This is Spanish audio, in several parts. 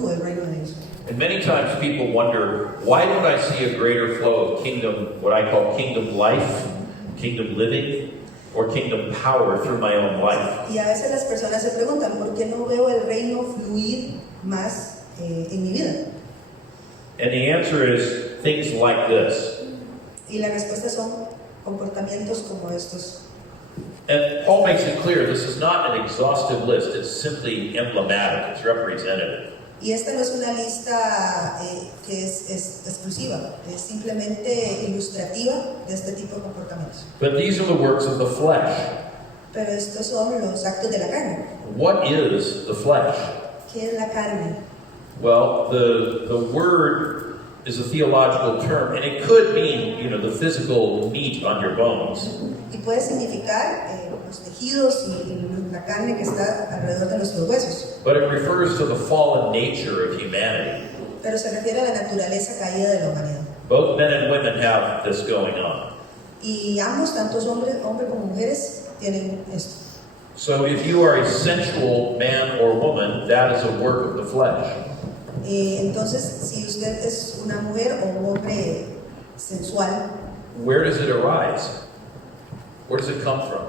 flujo del reino de Dios. And many times people wonder, why don't I see a greater flow of kingdom, what I call kingdom life, kingdom living, or kingdom power through my own life? Y a veces las personas se preguntan, ¿por qué no veo el reino fluir más en mi vida? And the answer is things like this. Y la respuesta son comportamientos como estos. And Paul makes it clear this is not an exhaustive list, it's simply emblematic, it's representative. Y esta no es una lista que es exclusiva, es simplemente ilustrativa de este tipo de comportamientos. But these are the works of the flesh. Pero estos son los actos de la carne. What is the flesh? ¿Qué es la carne? Well, the word is a theological term, and it could mean, the physical meat on your bones. Y puede significar los tejidos y la carne que está alrededor de nuestros huesos. But it refers to the fallen nature of humanity. Pero se refiere a la naturaleza caída de la humanidad. Both men and women have this going on. Y ambos, tantos hombres como mujeres, tienen esto. So if you are a sensual man or woman, that is a work of the flesh. Entonces, si usted es una mujer o un hombre sensual, where does it arise? Where does it come from?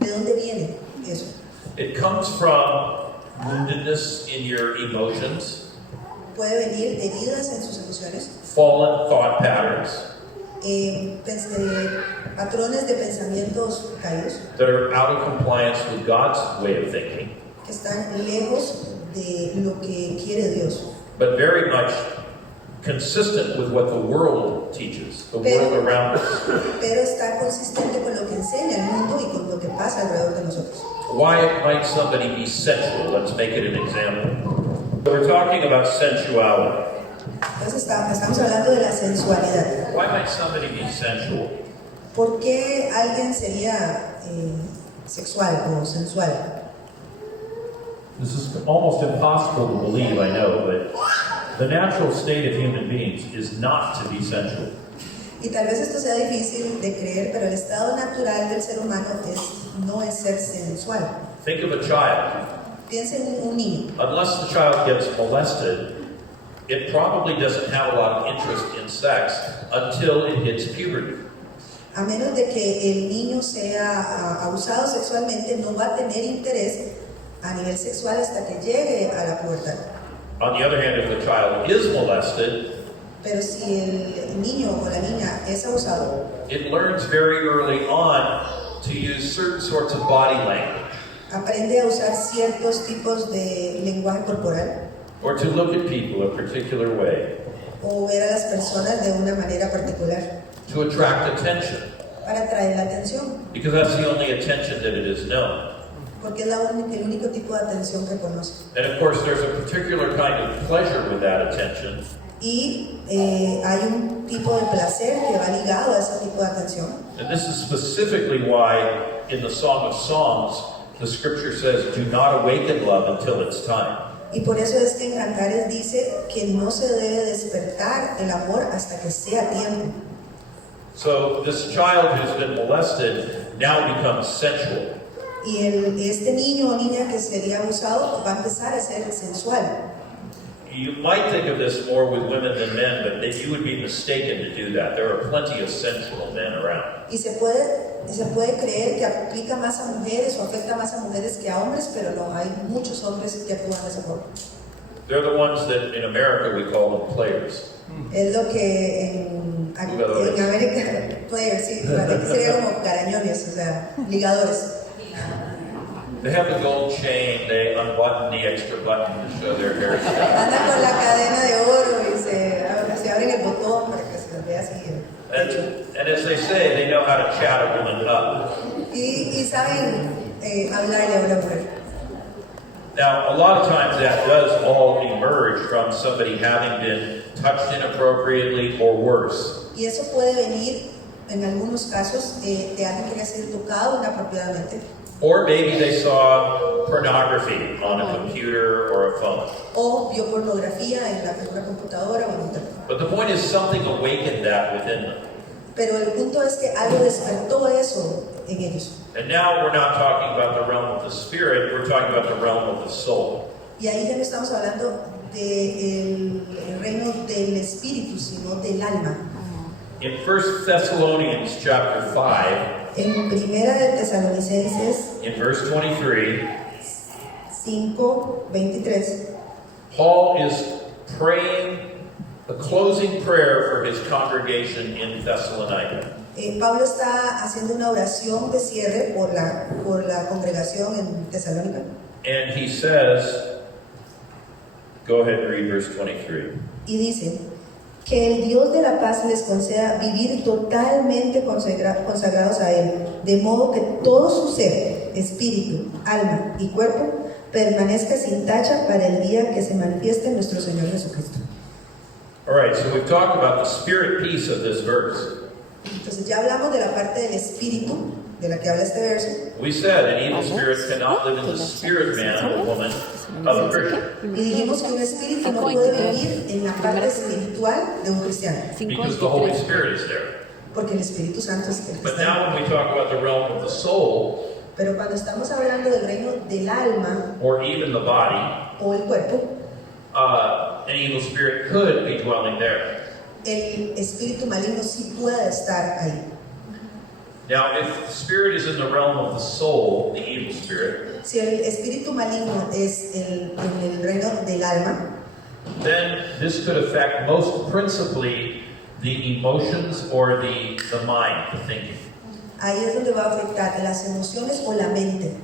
¿de dónde viene eso? It comes from woundedness in your emotions, Puede venir de heridas en sus emociones, fallen thought patterns patrones de pensamientos caídos that are out of compliance with God's way of thinking, que están lejos de lo que quiere Dios, but very much consistent with what the world teaches, the world around us. pero está consistente con lo que enseña el mundo y con lo que pasa alrededor de nosotros. Why might somebody be sensual? Let's make it an example. We're talking about sensuality. Entonces estamos hablando de la sensualidad. Why might somebody be sensual? ¿Por qué alguien sería sexual o sensual? This is almost impossible to believe, I know, but the natural state of human beings is not to be sensual. Y tal vez esto sea difícil de creer, pero el estado natural del ser humano no es ser sensual. Think of a child. Piensa en un niño. Unless the child gets molested, it probably doesn't have a lot of interest in sex until it hits puberty. A menos de que el niño sea abusado sexualmente, no va a tener interés a nivel sexual hasta que llegue a la pubertad. On the other hand, if the child is molested, pero si el niño o la niña es abusado, it learns very early on to use certain sorts of body language, aprende a usar ciertos tipos de lenguaje corporal, or to look at people a particular way, o ver a las personas de una manera particular, to attract attention, para atraer la atención, because that's the only attention that it is known. porque es el único tipo de atención que conoce. And of course, there's a particular kind of pleasure with that attention. Y hay un tipo de placer que va ligado a ese tipo de atención. And this is specifically why in the Song of Songs, the scripture says, do not awaken love until it's time. Y por eso es que en Cantares dice que no se debe despertar el amor hasta que sea tiempo. So this child who's been molested now becomes sensual. Y este niño o niña que sería abusado va a empezar a ser sensual. You might think of this more with women than men, but you would be mistaken to do that. There are plenty of sensual men around. Y se puede creer que aplica más a mujeres o afecta más a mujeres que a hombres, pero no, hay muchos hombres que actúan de esa forma. They're the ones that in America we call them players. Es lo que en América, players, sí, aquí sería como carañones, o sea, ligadores. They have the gold chain, they unbutton the extra button to show their hairstyle. Andan con la cadena de oro y se abren el botón para que se les vea así. And as they say, they know how to chat a woman up. Y saben hablarle a una mujer. Now, a lot of times that does all emerge from somebody having been touched inappropriately or worse. Y eso puede venir, en algunos casos, de alguien que haya sido tocado inapropiadamente. Or maybe they saw pornography on a computer or a phone. O vio pornografía en una computadora o en internet. But the point is something awakened that within them. Pero el punto es que algo despertó eso en ellos. And now we're not talking about the realm of the spirit, we're talking about the realm of the soul. Y ahí ya no estamos hablando del reino del espíritu, sino del alma. In 1 Thessalonians chapter 5, En Primera de Tesalonicenses in verse 23, 5:23, Paul is praying a closing prayer for his congregation in Thessalonica. Pablo está haciendo una oración de cierre por la congregación en Tesalónica. And he says, go ahead and read verse 23. Y dice, que el Dios de la paz les conceda vivir totalmente consagrados a Él, de modo que todo su ser, espíritu, alma y cuerpo permanezca sin tacha para el día que se manifieste nuestro Señor Jesucristo. All right, so we've talked about the spirit piece of this verse. Entonces ya hablamos de la parte del espíritu de la que habla este verso. We said an evil spirit cannot live in the spirit man or woman of a Christian. Y dijimos que un espíritu no puede vivir en la parte espiritual de un cristiano, Because the Holy Spirit is there. porque el Espíritu Santo es el que But está now ahí. when we talk about the realm of the soul, Pero cuando estamos hablando del reino del alma or even the body, o el cuerpo, an evil spirit could be dwelling there. el espíritu maligno sí puede estar ahí. Now, if the spirit is in the realm of the soul, the evil spirit, Si el espíritu maligno es en el reino del alma, then this could affect most principally the emotions or the mind, the thinking. ahí es donde va a afectar las emociones o la mente.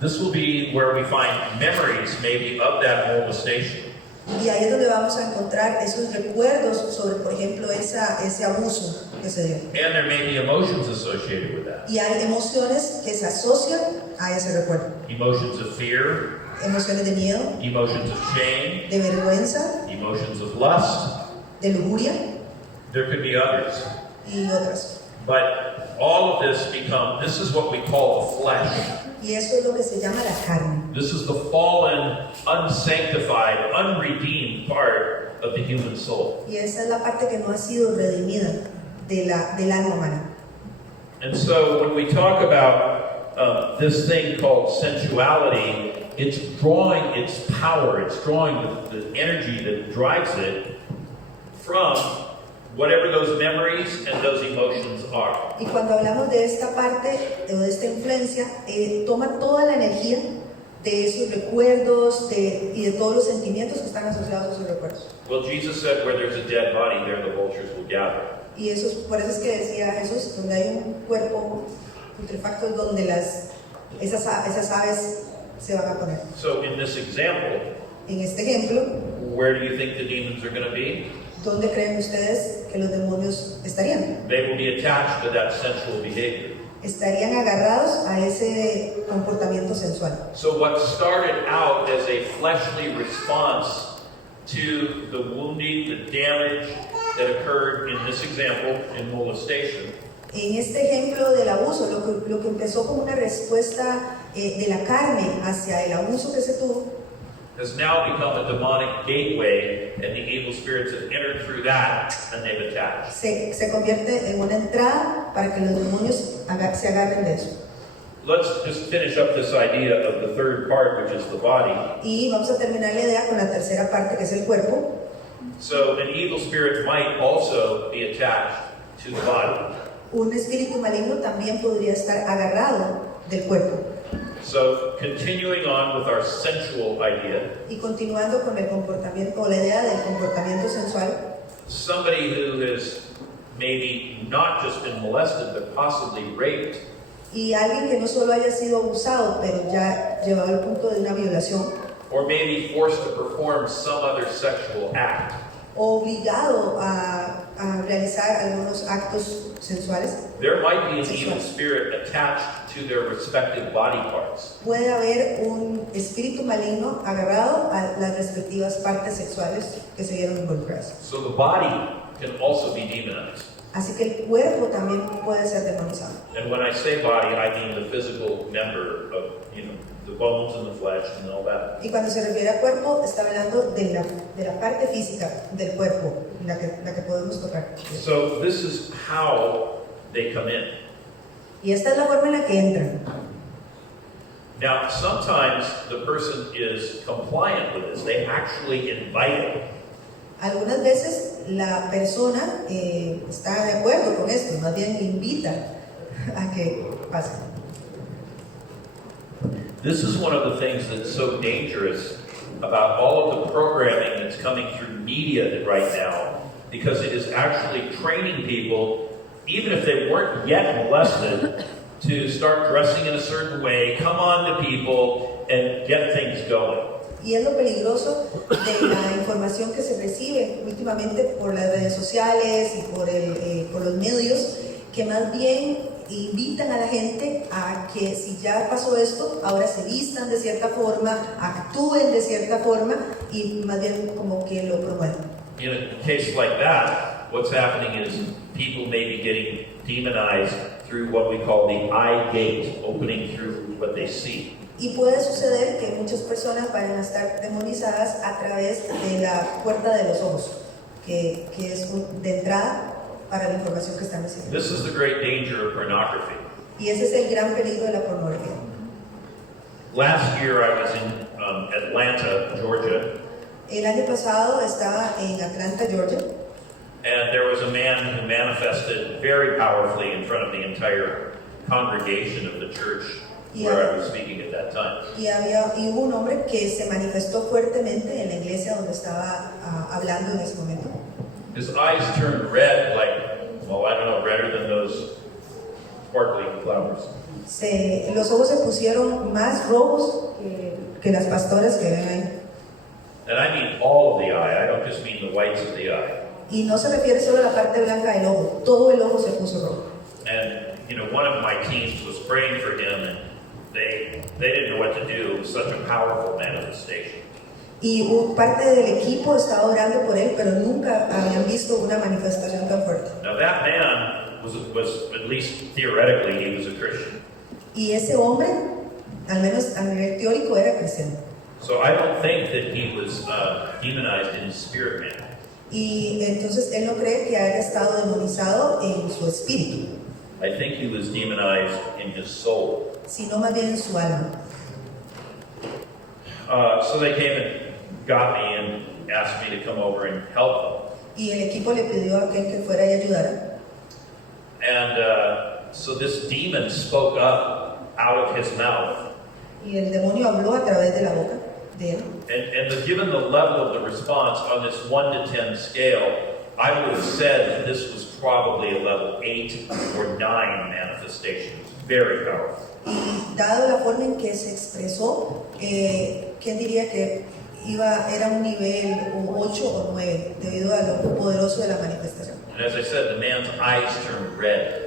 This will be where we find memories maybe of that molestation. Y ahí es donde vamos a encontrar esos recuerdos sobre, por ejemplo, ese abuso que se dio. And there may be emotions associated with that. Y hay emociones que se asocian a ese recuerdo. Emotions of fear, Emociones de miedo, emotions of shame, de vergüenza, emotions of lust. de lujuria There could be others. y otras. But all of this is what we call the flesh. Y eso es lo que se llama la carne. This is the fallen, unsanctified, unredeemed part of the human soul. Y esa es la parte que no ha sido redimida del alma humana. And so when we talk about this thing called sensuality, it's drawing its power, it's drawing the energy that drives it from whatever those memories and those emotions are. Y cuando hablamos de esta parte o de esta influencia, toma toda la energía de esos recuerdos y de todos los sentimientos que están asociados a esos recuerdos. Well, Jesus said, where there's a dead body, there the vultures will gather. Y eso por eso es que decía Jesús, donde hay un cuerpo putrefacto es donde esas aves se van a poner. So in this example, En este ejemplo, where do you think the demons are going to be? ¿dónde creen ustedes que los demonios estarían? They will be attached to that sensual behavior. Estarían agarrados a ese comportamiento sensual. So what started out as a fleshly response to the wounding, the damage that occurred in this example, in molestation, En este ejemplo del abuso, lo que empezó como una respuesta de la carne hacia el abuso que se tuvo, has now become a demonic gateway, and the evil spirits have entered through that, and they've attached. se convierte en una entrada para que los demonios se agarren de eso. Let's just finish up this idea of the third part, which is the body. Y vamos a terminar la idea con la tercera parte, que es el cuerpo. So an evil spirit might also be attached to the body. Un espíritu maligno también podría estar agarrado del cuerpo. So continuing on with our sensual idea, Y continuando con el comportamiento, o la idea del comportamiento sensual, somebody who has maybe not just been molested, but possibly raped, y alguien que no solo haya sido abusado, pero ya llevado al punto de una violación, or maybe forced to perform some other sexual act. o obligado a realizar algunos actos sensuales, There might be an evil spirit attached to their respective body parts. puede haber un espíritu maligno agarrado a las respectivas partes sexuales que se vieron involucradas. So the body can also be demonized. Así que el cuerpo también puede ser demonizado. And when I say body, I mean the physical member of, the bones and the flesh and all that. Y cuando se refiere a cuerpo, está hablando de la parte física del cuerpo, la que podemos tocar. So this is how they come in. Y esta es la forma en la que entran. Now, sometimes the person is compliant with this. They actually invite it. Algunas veces la persona está de acuerdo con esto, más bien invita a que pase. This is one of the things that's so dangerous about all of the programming that's coming through media right now, because it is actually training people, even if they weren't yet molested, to start dressing in a certain way, come on to people, and get things going. Y es lo peligroso de la información que se recibe últimamente por las redes sociales y por los medios, que más bien invitan a la gente a que si ya pasó esto, ahora se vistan de cierta forma, actúen de cierta forma y más bien como que lo promueven. In a case like that, what's happening is people may be getting demonized through what we call the eye gate, opening through what they see. Y puede suceder que muchas personas vayan a estar demonizadas a través de la puerta de los ojos, que es de entrada para la información que están recibiendo. This is the great danger of pornography. Y ese es el gran peligro de la pornografía. Last year I was in Atlanta, Georgia, El año pasado estaba en Atlanta, Georgia, and there was a man who manifested very powerfully in front of the entire congregation of the church where I was speaking at that time. y hubo un hombre que se manifestó fuertemente en la iglesia donde estaba hablando en ese momento. His eyes turned red, like, well, I don't know, redder than those sparkling flowers. Los ojos se pusieron más rojos que las pastoras que ven ahí. And I mean all of the eye, I don't just mean the whites of the eye. Y no se refiere solo a la parte blanca del ojo, todo el ojo se puso rojo. And, you know, one of my teams was praying for him, and they didn't know what to do. It was such a powerful manifestation. Y parte del equipo estaba orando por él, pero nunca habían visto una manifestación tan fuerte. Now that man was at least theoretically, he was a Christian. Y ese hombre, al menos a nivel teórico, era cristiano. So I don't think that he was demonized in his spirit man. Y entonces él no cree que haya estado demonizado en su espíritu, I think he was demonized in his soul. sino más bien en su alma. So they came and got me and asked me to come over and help them. Y el equipo le pidió a aquel que fuera y ayudara. And so this demon spoke up out of his mouth. Y el demonio habló a través de la boca de él. And given the level of the response on this 1 to 10 scale, I would have said that this was probably a level 8 or 9 manifestation. It was very powerful. Y dado la forma en que se expresó, ¿quién diría que era un nivel 8 o 9 debido a lo poderoso de la manifestación? And as I said, the man's eyes turned red.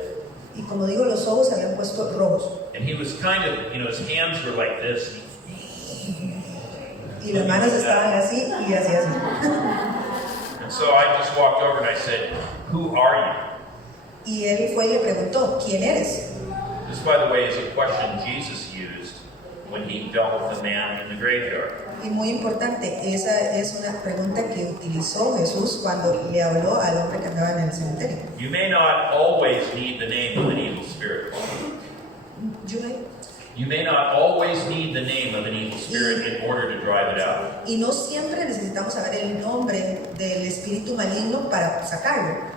Y como digo, los ojos se habían puesto rojos. And he was kind of, you know, his hands were like this. Y las manos estaban así y así. And so I just walked over and I said, "Who are you?" Y él fue y le preguntó, ¿quién eres? This, by the way, is a question Jesus used when he dealt with the man in the graveyard. Y muy importante, esa es una pregunta que utilizó Jesús cuando le habló al hombre que andaba en el cementerio. You may not always need the name of an evil spirit. You may not always need the name of an evil spirit in order to drive it out. Y no siempre necesitamos saber el nombre del espíritu maligno para sacarlo.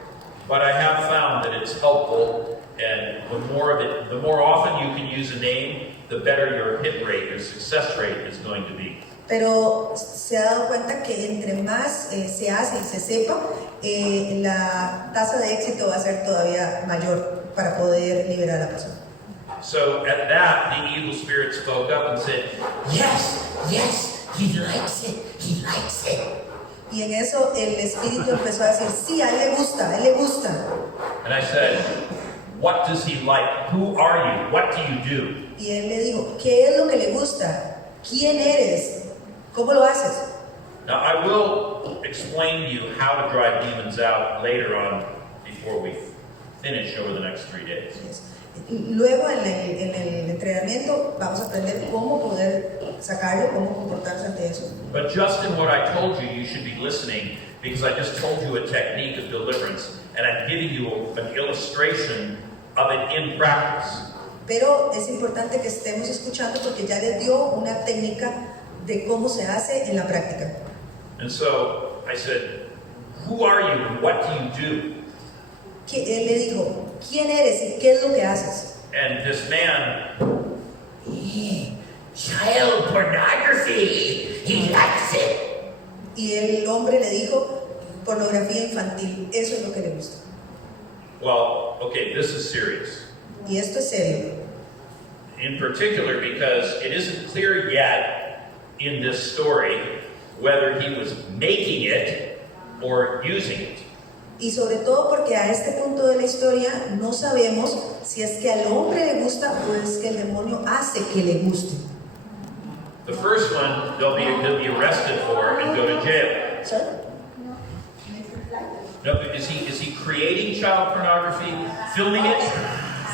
But I have found that it's helpful, and the more often you can use a name, the better your hit rate, your success rate is going to be. Pero se ha dado cuenta que entre más se hace y se sepa, la tasa de éxito va a ser todavía mayor para poder liberar a la persona. So at that, the evil spirit spoke up and said, Yes, he likes it. Y en eso el espíritu empezó a decir, sí, a él le gusta. and I said, "What does he like? Who are you? What do you do?" Y él le dijo, ¿qué es lo que le gusta? ¿Quién eres? ¿Cómo lo haces? Now, I will explain to you how to drive demons out later on before we finish over the next 3 days. Luego en el entrenamiento vamos a aprender cómo poder sacarlo, cómo comportarse ante eso. But just in what I told you, you should be listening, because I just told you a technique of deliverance, and I'm giving you an illustration of it in practice. Pero es importante que estemos escuchando porque ya les dio una técnica de cómo se hace en la práctica. And so I said, who are you and what do you do? Que él le dijo, ¿quién eres y qué es lo que haces? And this man, Child pornography. He likes it. Y el hombre le dijo, pornografía infantil, eso es lo que le gusta. well, okay, this is serious. Y esto es serio. In particular because it isn't clear yet in this story whether he was making it or using it. Y sobre todo porque a este punto de la historia no sabemos si es que al hombre le gusta o es que el demonio hace que le guste. The first one, he'll be arrested for and go to jail. ¿Sorry? No, is he creating child pornography, filming it,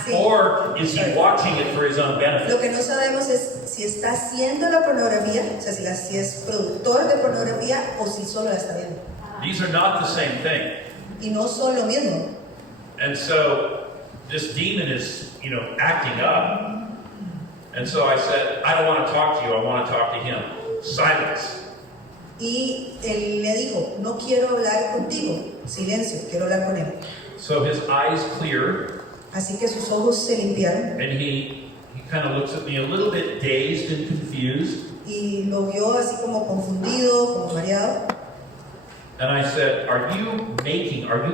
Sí. or is he watching it for his own Lo benefit? que no sabemos es si está haciendo la pornografía, o sea, si es productor de pornografía o si solo la está viendo. These are not the same thing. Y no son lo mismo. And so this demon is, acting up. And so I said, I don't want to talk to you, I want to talk to him. Silence. Y él le dijo, no quiero hablar contigo, silencio, quiero hablar con él. So his eyes clear, Así que sus ojos se limpiaron and he kind of looks at me a little bit dazed and confused. y lo vio así como confundido, como mareado. And I said, are you creating, are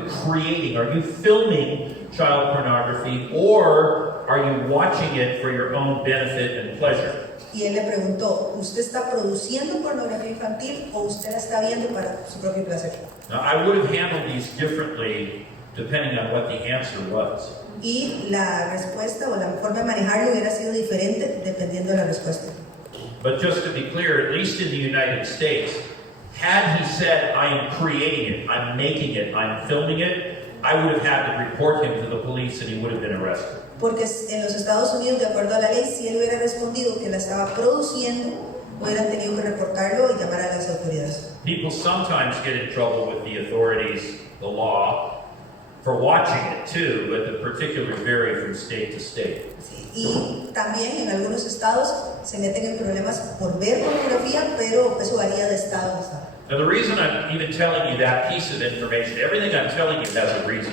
you filming child pornography, or are you watching it for your own benefit and pleasure? Y él le preguntó, ¿usted está produciendo pornografía infantil o usted la está viendo para su propio placer? Now, I would have handled these differently depending on what the answer was. Y la respuesta o la forma de manejarlo hubiera sido diferente dependiendo de la respuesta. But just to be clear, at least in the United States, had he said, I am creating it, I'm making it, I'm filming it, I would have had to report him to the police and he would have been arrested. Porque en los Estados Unidos, de acuerdo a la ley, si él hubiera respondido que la estaba produciendo, hubieran tenido que reportarlo y llamar a las autoridades. People sometimes get in trouble with the authorities, the law, for watching it too, but the particulars vary from state to state. Sí, y también en algunos estados se meten en problemas por ver pornografía, pero eso varía de estado a estado. Now the reason I'm even telling you that piece of information, everything I'm telling you has a reason.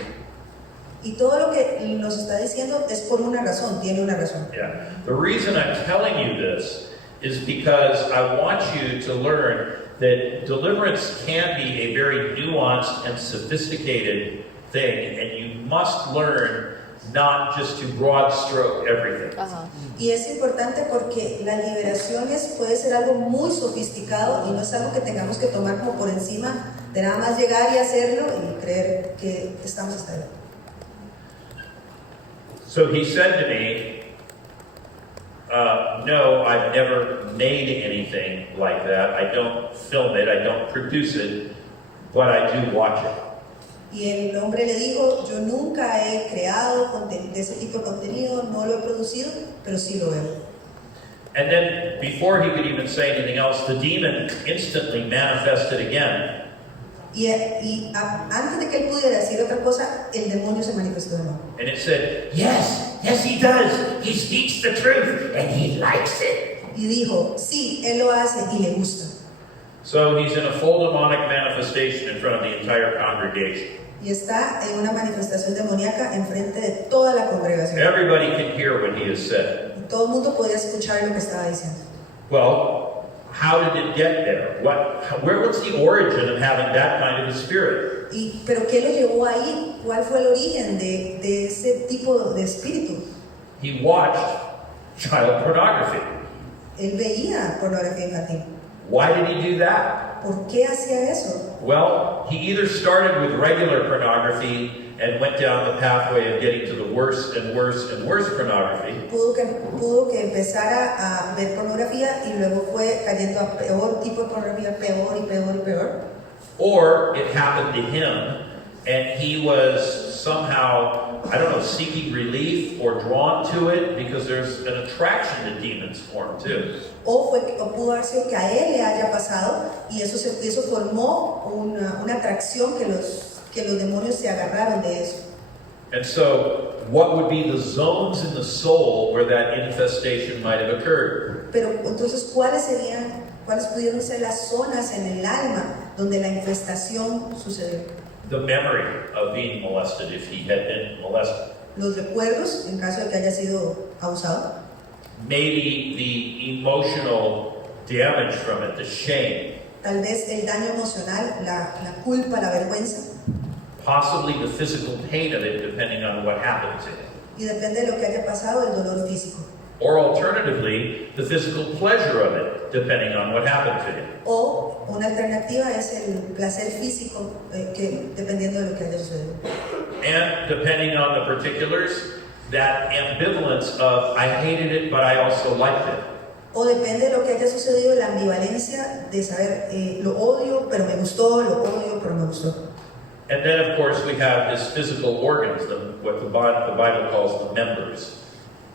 Y todo lo que nos está diciendo es por una razón, tiene una razón. Yeah. The reason I'm telling you this is because I want you to learn that deliverance can be a very nuanced and sophisticated thing, and you must learn not just to broad stroke everything. Y es importante porque la liberación puede ser algo muy sofisticado y no es algo que tengamos que tomar como por encima de nada más llegar y hacerlo y creer que estamos hasta ahí. So he said to me, no, I've never made anything like that. I don't film it, I don't produce it, but I do watch it. Y el hombre le dijo, yo nunca he creado de ese tipo de contenido, no lo he producido, pero sí lo veo. And then, before he could even say anything else, the demon instantly manifested again. Antes de que él pudiera decir otra cosa, el demonio se manifestó de nuevo. And it said, Yes, he does. He speaks the truth and he likes it. Y dijo, sí, él lo hace y le gusta. so he's in a full demonic manifestation in front of the entire congregation. Y está en una manifestación demoníaca enfrente de toda la congregación. Everybody can hear what he has said. Y todo el mundo podía escuchar lo que estaba diciendo. Well, how did it get there? What's the origin of having that kind of a spirit? ¿Pero qué lo llevó ahí? ¿Cuál fue el origen de ese tipo de espíritu? He watched child pornography. Él veía pornografía infantil. Why did he do that? ¿Por qué hacía eso? Well, he either started with regular pornography and went down the pathway of getting to the worse and worse and worse pornography. Pudo que empezara a ver pornografía y luego fue cayendo a peor tipo de pornografía, peor y peor y peor. Or it happened to him and he was somehow, seeking relief or drawn to it because there's an attraction to demons for him too. O pudo haber sido que a él le haya pasado y eso formó una atracción que los demonios se agarraron de eso. And so, what would be the zones in the soul where that infestation might have occurred? Pero entonces, ¿cuáles pudieron ser las zonas en el alma donde la infestación sucedió? The memory of being molested, if he had been molested. Los recuerdos, en caso de que haya sido abusado. Maybe the emotional damage from it, the shame. Tal vez el daño emocional, la culpa, la vergüenza. Possibly the physical pain of it, depending on what happened to him. Y depende de lo que haya pasado, el dolor físico. Or alternatively, the physical pleasure of it, depending on what happened to him. O una alternativa es el placer físico, dependiendo de lo que haya sucedido. And depending on the particulars, that ambivalence of I hated it, but I also liked it. O depende de lo que haya sucedido, la ambivalencia de saber, lo odio, pero me gustó, lo odio, pero me gustó. And then, of course, we have his physical organs, what the Bible calls the members.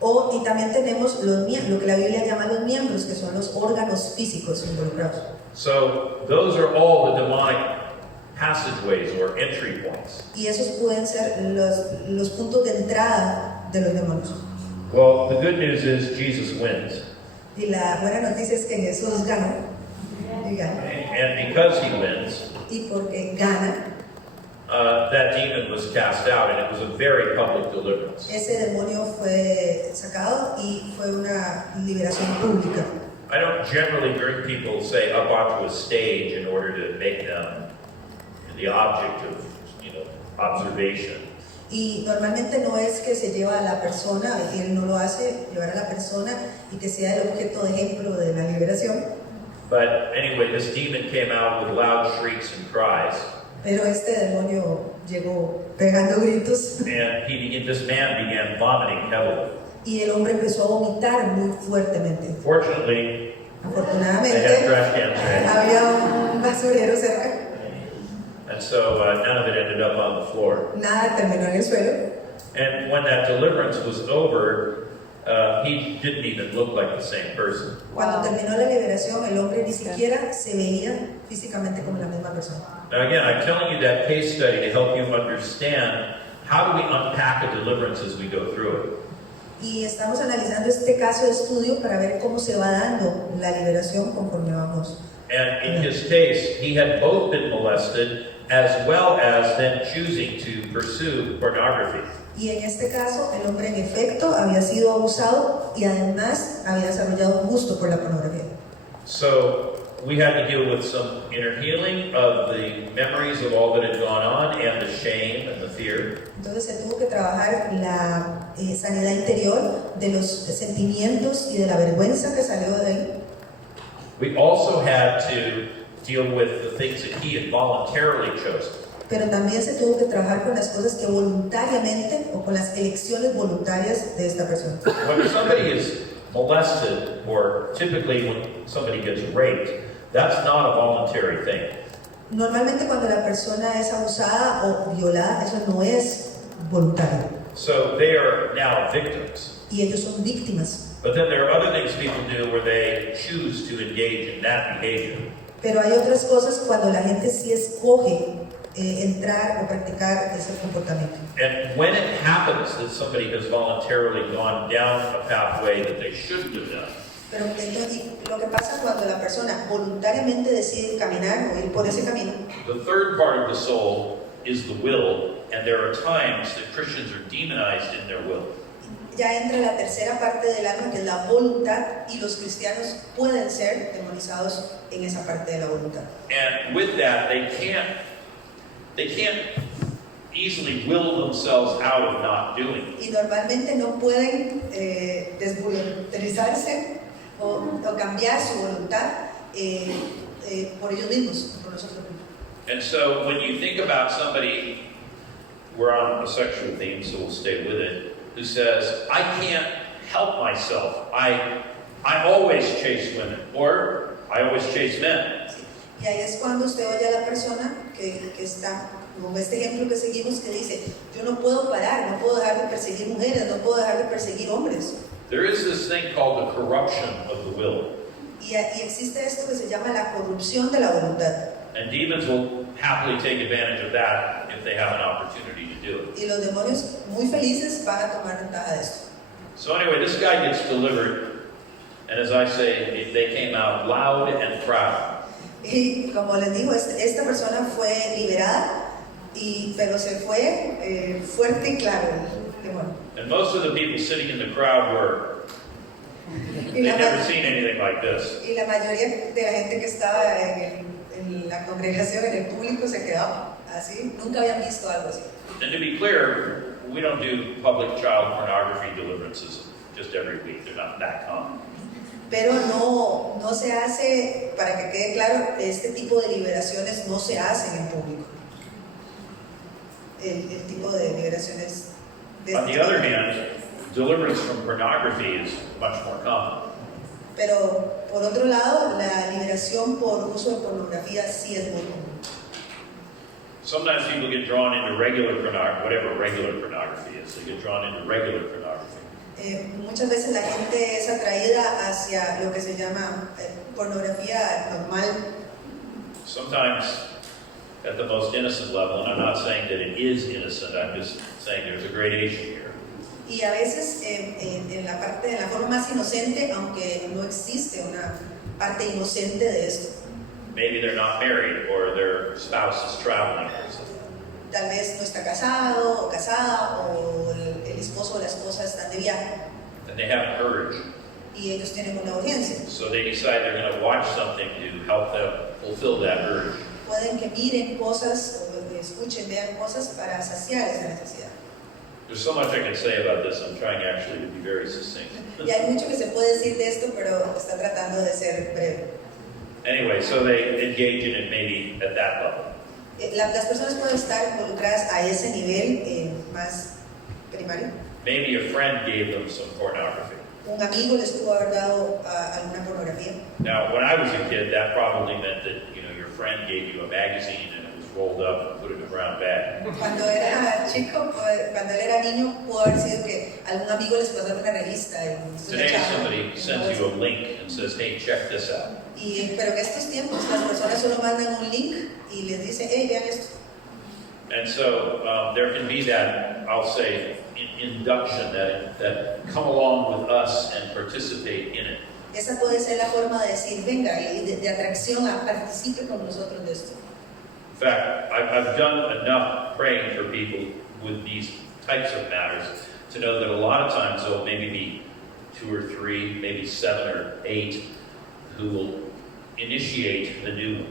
Y también tenemos lo que la Biblia llama los miembros, que son los órganos físicos involucrados. So those are all the demonic passageways or entry points. Y esos pueden ser los puntos de entrada de los demonios. Well, the good news is Jesus wins. Y la buena noticia es que Jesús ganó. Y gana. And because he wins, Y porque gana, that demon was cast out, and it was a very public deliverance. ese demonio fue sacado y fue una liberación pública. I don't generally bring people, say, up onto a stage in order to make them the object of, observation. Y normalmente no es que se lleva a la persona, y él no lo hace, llevar a la persona y que sea el objeto de ejemplo de la liberación. But anyway, this demon came out with loud shrieks and cries. Pero este demonio llegó pegando gritos. And this man began vomiting heavily. Y el hombre empezó a vomitar muy fuertemente. Fortunately, they had Afortunadamente, trash cans ready. había un basurero cerca. And so none of it ended up on the floor. Nada terminó en el suelo. And when that deliverance was over, he didn't even look like the same person. Cuando terminó la liberación, el hombre ni siquiera se veía físicamente como la misma persona. Now again, I'm telling you that case study to help you understand how do we unpack a deliverance as we go through it. Y estamos analizando este caso de estudio para ver cómo se va dando la liberación conforme vamos. And in his case, he had both been molested as well as then choosing to pursue pornography. Y en este caso, el hombre en efecto había sido abusado y además había desarrollado un gusto por la pornografía. So we had to deal with some inner healing of the memories of all that had gone on and the shame and the fear. Entonces se tuvo que trabajar la sanidad interior de los sentimientos y de la vergüenza que salió de ahí. We also had to deal with the things that he had voluntarily chosen. Pero también se tuvo que trabajar con las cosas que voluntariamente o con las elecciones voluntarias de esta persona. When somebody is molested, or typically when somebody gets raped, that's not a voluntary thing. Normalmente cuando la persona es abusada o violada, eso no es voluntario. So they are now victims. Y ellos son víctimas. But then there are other things people do where they choose to engage in that behavior. Pero hay otras cosas cuando la gente sí escoge entrar o practicar ese comportamiento. And when it happens that somebody has voluntarily gone down a pathway that they shouldn't have done, Pero entonces, lo que pasa cuando la persona voluntariamente decide caminar o ir por ese camino, the third part of the soul is the will, and there are times that Christians are demonized in their will. ya entra la tercera parte del alma, que es la voluntad, y los cristianos pueden ser demonizados en esa parte de la voluntad. And with that, they can't easily will themselves out of not doing. Y normalmente no pueden desvoluntarizarse o cambiar su voluntad por ellos mismos, por nosotros mismos. And so when you think about somebody, we're on a sexual theme, so we'll stay with it, who says, I can't help myself. I always chase women, or I always chase men. Y ahí es cuando usted oye a la persona que está, como este ejemplo que seguimos, que dice, yo no puedo parar, no puedo dejar de perseguir mujeres, no puedo dejar de perseguir hombres. There is this thing called the corruption of the will. Y existe esto que se llama la corrupción de la voluntad. And demons will happily take advantage of that if they have an opportunity to do it. Y los demonios muy felices van a tomar ventaja de esto. So anyway, this guy gets delivered, and as I say, they came out loud and proud. Y como les digo, esta persona fue liberada, pero se fue fuerte y claro el demonio. And most of the people sitting in the crowd were, Y they'd la, never seen anything like this. y la mayoría de la gente que estaba en la congregación, en el público, se quedaba así. Nunca habían visto algo así. And to be clear, we don't do public child pornography deliverances just every week. They're not that common. Pero no se hace, para que quede claro, este tipo de liberaciones no se hacen en público. El tipo de liberaciones de On the other hand, deliverance from pornography is much more common. Pero por otro lado, la liberación por uso de pornografía sí es muy común. Sometimes people get drawn into regular pornography, whatever regular pornography is. They get drawn into regular pornography. Muchas veces la gente es atraída hacia lo que se llama pornografía normal. Sometimes at the most innocent level, and I'm not saying that it is innocent, I'm just saying there's a gradation here. Y a veces en la forma más inocente, aunque no existe una parte inocente de esto. Maybe they're not married or their spouse is traveling or something. Tal vez no está casado o casada, o el esposo o la esposa están de viaje And they have an urge. y ellos tienen una urgencia. So they decide they're going to watch something to help them fulfill that urge. Pueden que miren cosas o escuchen, vean cosas para saciar esa necesidad. There's so much I can say about this. I'm trying actually to be very succinct. Y hay mucho que se puede decir de esto, pero está tratando de ser breve. Anyway, so they engage in it maybe at that level. Las personas pueden estar involucradas a ese nivel más primario. Maybe a friend gave them some pornography. Un amigo les pudo haber dado alguna pornografía. Now, when I was a kid, that probably meant that your friend gave you a magazine and it was rolled up and put in a brown bag. Cuando era chico, cuando él era niño, pudo haber sido que algún amigo les pasó una revista. Today, somebody sends you a link and says, "Hey, check this out." Pero en estos tiempos las personas solo mandan un link y les dicen, hey, vean esto. And so there can be that, I'll say, induction that come along with us and participate in it. Esa puede ser la forma de decir, venga, y de atracción a participe con nosotros de esto. In fact, I've done enough praying for people with these types of matters to know that a lot of times there'll maybe be 2 or 3, maybe 7 or 8 who will initiate the new one.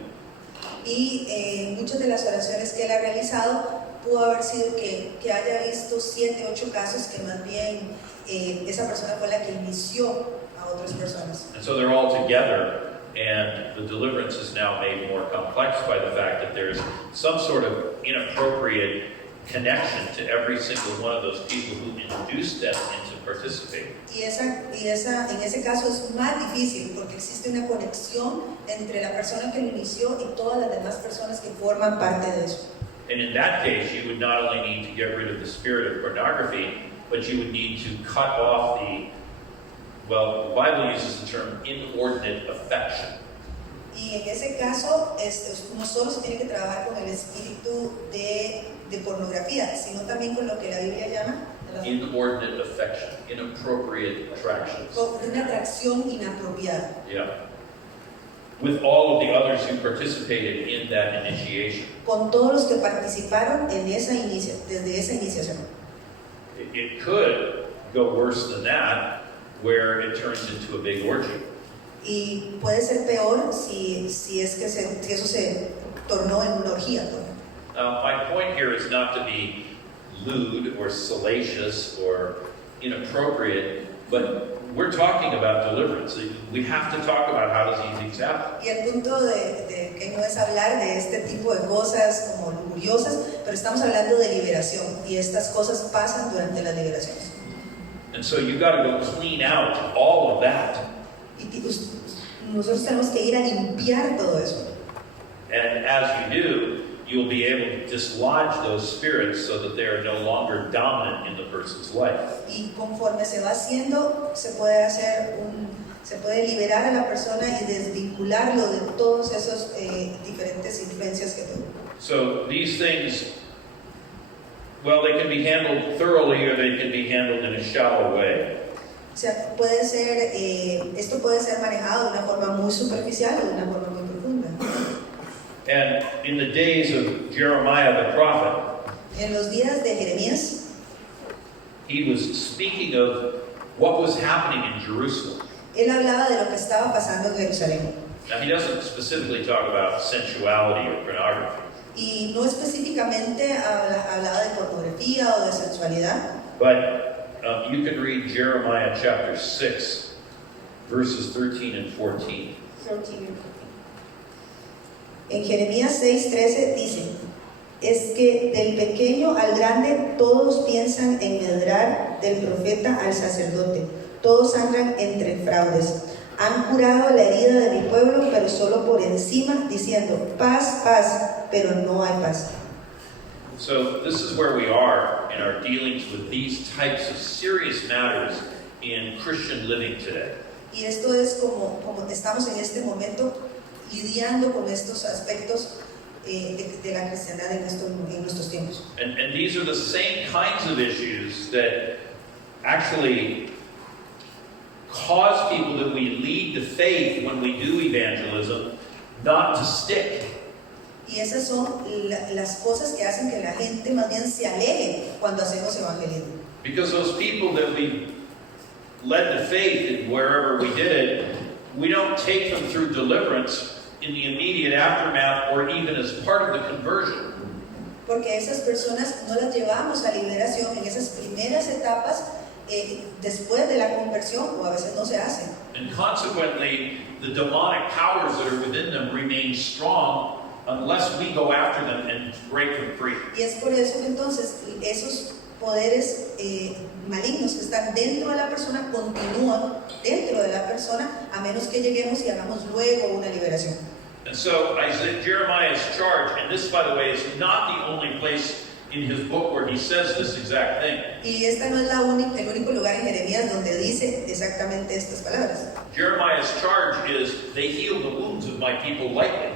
Y muchas de las oraciones que él ha realizado pudo haber sido que haya visto 7, 8 casos que más bien esa persona fue la que inició a otras personas. And so they're all together, and the deliverance is now made more complex by the fact that there's some sort of inappropriate connection to every single one of those people who induced them into participating. Y en ese caso es más difícil porque existe una conexión entre la persona que lo inició y todas las demás personas que forman parte de eso. And in that case, you would not only need to get rid of the spirit of pornography, but you would need to cut off the Bible uses the term inordinate affection. Y en ese caso, no solo se tiene que trabajar con el espíritu de pornografía, sino también con lo que la Biblia llama Inordinate affection, inappropriate attractions. con una atracción inapropiada. Yeah. With all of the others who participated in that initiation. Con todos los que participaron en desde esa iniciación. It could go worse than that, where it turns into a big orgy. Y puede ser peor si es que eso se tornó en una orgía. My point here is not to be lewd or salacious or inappropriate, but we're talking about deliverance. We have to talk about how does these things happen. Y el punto de que no es hablar de este tipo de cosas como lujuriosas, pero estamos hablando de liberación y estas cosas pasan durante las liberaciones. And so you've got to go clean out all of that. Y nosotros tenemos que ir a limpiar todo eso. And as you do, you'll be able to dislodge those spirits so that they are no longer dominant in the person's life. Y conforme se va haciendo, se puede hacer Se puede liberar a la persona y desvincularlo de todos esos diferentes influencias que tuvo. So these things, well, they can be handled thoroughly or they can be handled in a shallow way. O sea, esto puede ser manejado de una forma muy superficial o de una forma muy profunda. And in the days of Jeremiah the prophet, En los días de Jeremías, he was speaking of what was happening in Jerusalem. él hablaba de lo que estaba pasando en Jerusalén. Now, he doesn't specifically talk about sensuality or pornography, Y no específicamente hablaba de pornografía o de sensualidad, but you can read Jeremiah chapter 6, verses 13 and 14. En Jeremías 6:13 dice: es que del pequeño al grande todos piensan en medrar, del profeta al sacerdote, todos andan entre fraudes. Han curado la herida de mi pueblo, pero solo por encima, diciendo paz, paz, pero no hay paz. So this is where we are in our dealings with these types of serious matters in Christian living today. Y esto es como estamos en este momento lidiando con estos aspectos de la cristiandad en nuestros tiempos. And these are the same kinds of issues that actually cause people that we lead to faith when we do evangelism not to stick. Y esas son las cosas que hacen que la gente más bien se aleje cuando hacemos evangelismo. Because those people that we led to faith in wherever we did it, we don't take them through deliverance in the immediate aftermath or even as part of the conversion. Porque esas personas no las llevamos a liberación en esas primeras etapas después de la conversión, o a veces no se hacen. And consequently, the demonic powers that are within them remain strong unless we go after them and break them free. Y es por eso que entonces esos poderes malignos que están dentro de la persona continúan dentro de la persona a menos que lleguemos y hagamos luego una liberación. And so Jeremiah's charge, and this, by the way, is not the only place in his book where he says this exact thing. Y esta no es el único lugar en Jeremías donde dice exactamente estas palabras. Jeremiah's charge is, they heal the wounds of my people lightly.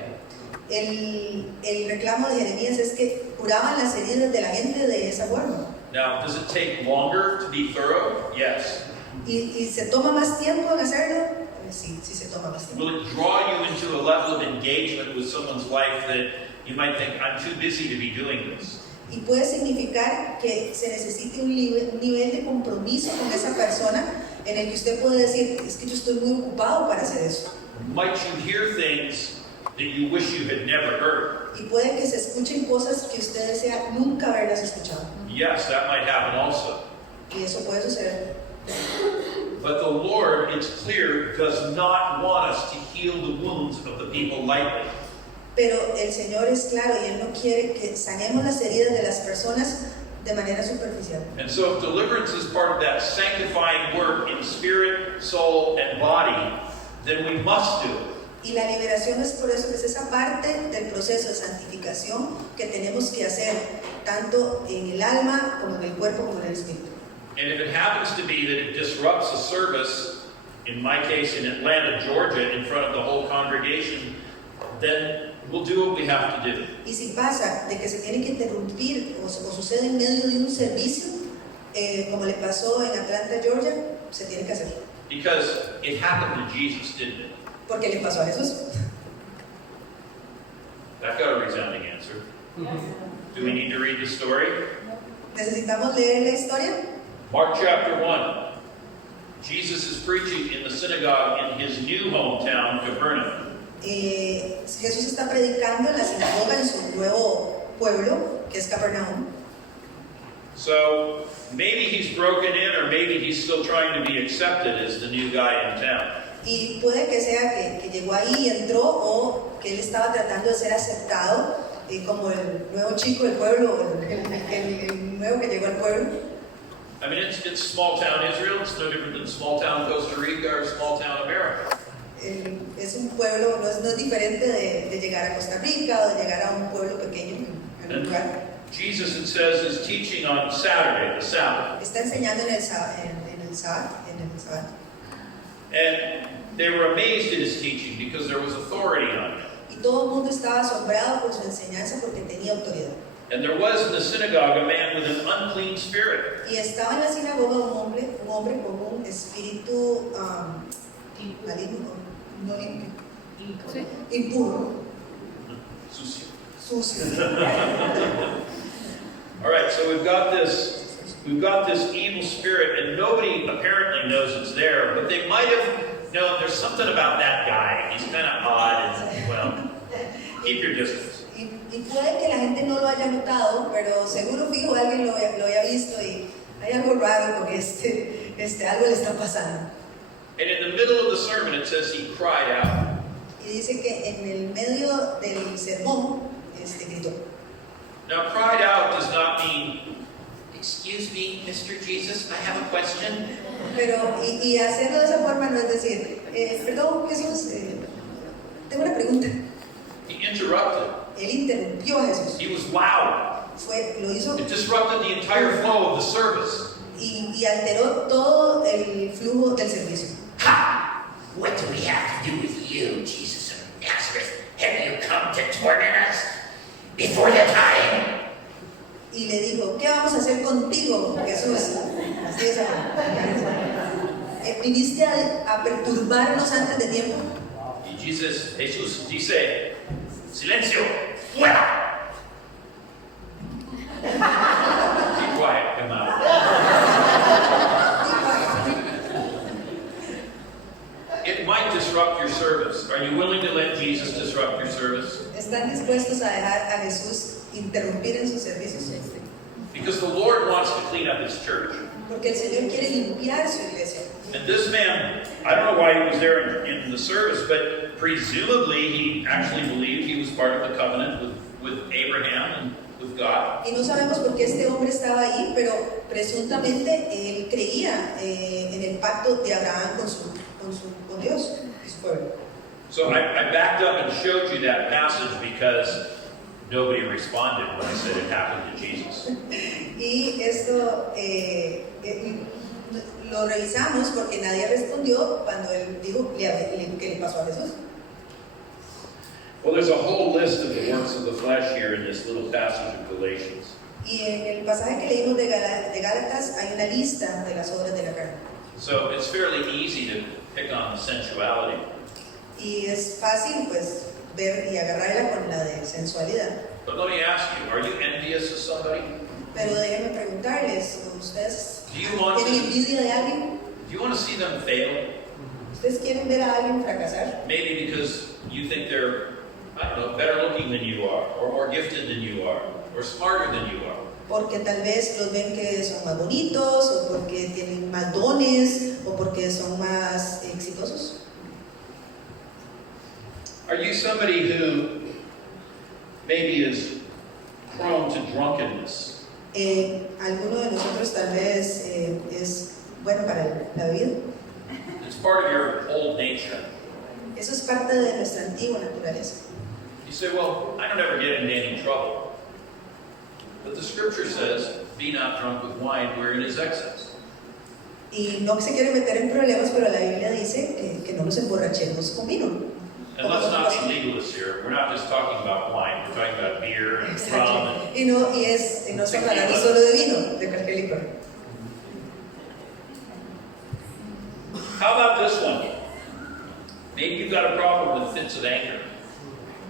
El reclamo de Jeremías es que curaban las heridas de la gente de esa forma. Now, does it take longer to be thorough? Yes. ¿Y se toma más tiempo en hacerlo? Sí, sí se toma más tiempo. Will it draw you into a level of engagement with someone's life that you might think, I'm too busy to be doing this? Y puede significar que se necesite un nivel de compromiso con esa persona en el que usted puede decir, es que yo estoy muy ocupado para hacer eso. Might you hear things that you wish you had never heard? Y puede que se escuchen cosas que usted desea nunca haberlas escuchado. Yes, that might happen also. Y eso puede suceder. But the Lord, it's clear, does not want us to heal the wounds of the people lightly. Pero el Señor es claro y Él no quiere que sanemos las heridas de las personas de manera superficial. And so if deliverance is part of that sanctifying work in spirit, soul, and body, then we must do it. Y la liberación es por eso que es esa parte del proceso de santificación que tenemos que hacer, tanto en el alma como en el cuerpo como en el espíritu. And if it happens to be that it disrupts a service, in my case in Atlanta, Georgia, in front of the whole congregation, then we'll do what we have to do. Y si pasa de que se tiene que interrumpir o sucede en medio de un servicio, como le pasó en Atlanta, Georgia, se tiene que hacer. Because it happened to Jesus, didn't it? Porque le pasó a Jesús. That got a resounding answer. Do we need to read the story? ¿Necesitamos leer la historia? Mark chapter 1. Jesus is preaching in the synagogue in his new hometown, Capernaum. Jesús está predicando en la sinagoga en su nuevo pueblo, que es Capernaum. So maybe he's broken in, or maybe he's still trying to be accepted as the new guy in town. Y puede que sea que llegó ahí y entró, o que él estaba tratando de ser aceptado como el nuevo chico del pueblo, el nuevo que llegó al pueblo. I mean, it's small town Israel. It's no different than small town Costa Rica or small town America. Es un pueblo, no es diferente de llegar a Costa Rica o de llegar a un pueblo pequeño en un lugar. Jesus, it says, is teaching on Saturday, the Sabbath. Está enseñando en el sábado. And They were amazed at his teaching because there was authority on it. Y todo el mundo estaba asombrado por su enseñanza porque tenía autoridad. And there was in the synagogue a man with an unclean spirit. Y estaba en la sinagoga un hombre con un espíritu maligno, no limpio, impuro, sucio. All right, so we've got this evil spirit, and nobody apparently knows it's there, but they might have known there's something about that guy. He's kind of odd, and well, keep your distance. Y puede que la gente no lo haya notado, pero seguro fijo alguien lo haya visto y hay algo raro porque algo le está pasando. And in the middle of the sermon, it says he cried out. Y dice que en el medio del sermón gritó. Now, cried out does not mean, Excuse me, Mr. Jesus, I have a question. Pero, y hacerlo de esa forma no es decir, perdón, Jesús, tengo una pregunta. he interrupted. Él interrumpió a Jesús. He was loud. Lo hizo It disrupted the entire flow of the service. y alteró todo el flujo del servicio. Ha! What do we have to do with you, Jesus of Nazareth? Have you come to torment us before the time? Y le dijo, ¿qué vamos a hacer contigo, Jesús? Así es, ¿viniste a perturbarnos antes de tiempo? Y Jesús dice, silencio, fuera. Be quiet, come out. It might disrupt your service. Are you willing to let Jesus disrupt your service? ¿Están dispuestos a dejar a Jesús interrumpir en sus servicios? Because the Lord wants to clean up his church. Porque el Señor quiere limpiar su iglesia. And this man, I don't know why he was there in the service, but presumably he actually believed he was part of the covenant with Abraham and with God. Y no sabemos por qué este hombre estaba ahí, pero presuntamente él creía en el pacto de Abraham con Dios y su pueblo. So I backed up and showed you that passage because nobody responded when I said it happened to Jesus. Y esto lo revisamos porque nadie respondió cuando él dijo que le pasó a Jesús. Well, there's a whole list of the works of the flesh here in this little passage of Galatians. Y en el pasaje que leímos de Gálatas hay una lista de las obras de la carne. So it's fairly easy to pick on the sensuality. Y es fácil pues ver y agarrarla con la de sensualidad. But let me ask you, are you envious of somebody? Pero déjenme preguntarles, ¿ustedes Do you want tienen to, envidia de alguien? do you want to see them fail? ¿Ustedes quieren ver a alguien fracasar? Maybe because you think they're, I don't know, better looking than you are, or more gifted than you are, or smarter than you are. Porque tal vez los ven que son más bonitos, o porque tienen más dones, o porque son más exitosos. Are you somebody who maybe is prone to drunkenness? Alguno de nosotros tal vez es bueno para la bebida. It's part of your old nature. Eso es parte de nuestra antigua naturaleza. You say, well, I don't ever get into any trouble. But the scripture says, be not drunk with wine wherein is excess. Y no se quiere meter en problemas, pero la Biblia dice que no nos emborrachemos con vino. And let's not be legalists here. We're not just talking about wine. We're talking about beer and rum. Y no estamos hablando solo de vino, de cualquier licor. How about this one? Maybe you've got a problem with fits of anger.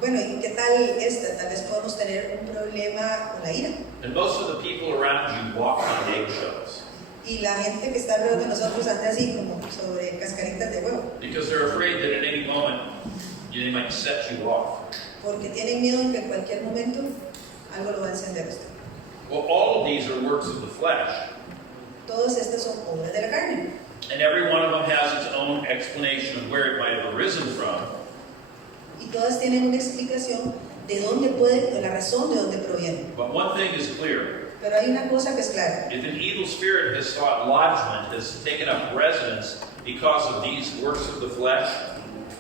Bueno, ¿y qué tal esta? Tal vez podemos tener un problema con la ira. And most of the people around you walk on eggshells. Y la gente que está alrededor de nosotros anda así como sobre cascaritas de huevo. Because they're afraid that at any moment they might set you off. Porque tienen miedo en que en cualquier momento algo lo va a encender a usted. Well, all of these are works of the flesh. Todas estas son obras de la carne. And every one of them has its own explanation of where it might have arisen from. Y todas tienen una explicación de dónde puede, la razón de dónde proviene. But one thing is clear. Pero hay una cosa que es clara. If an evil spirit has sought lodgment, has taken up residence because of these works of the flesh,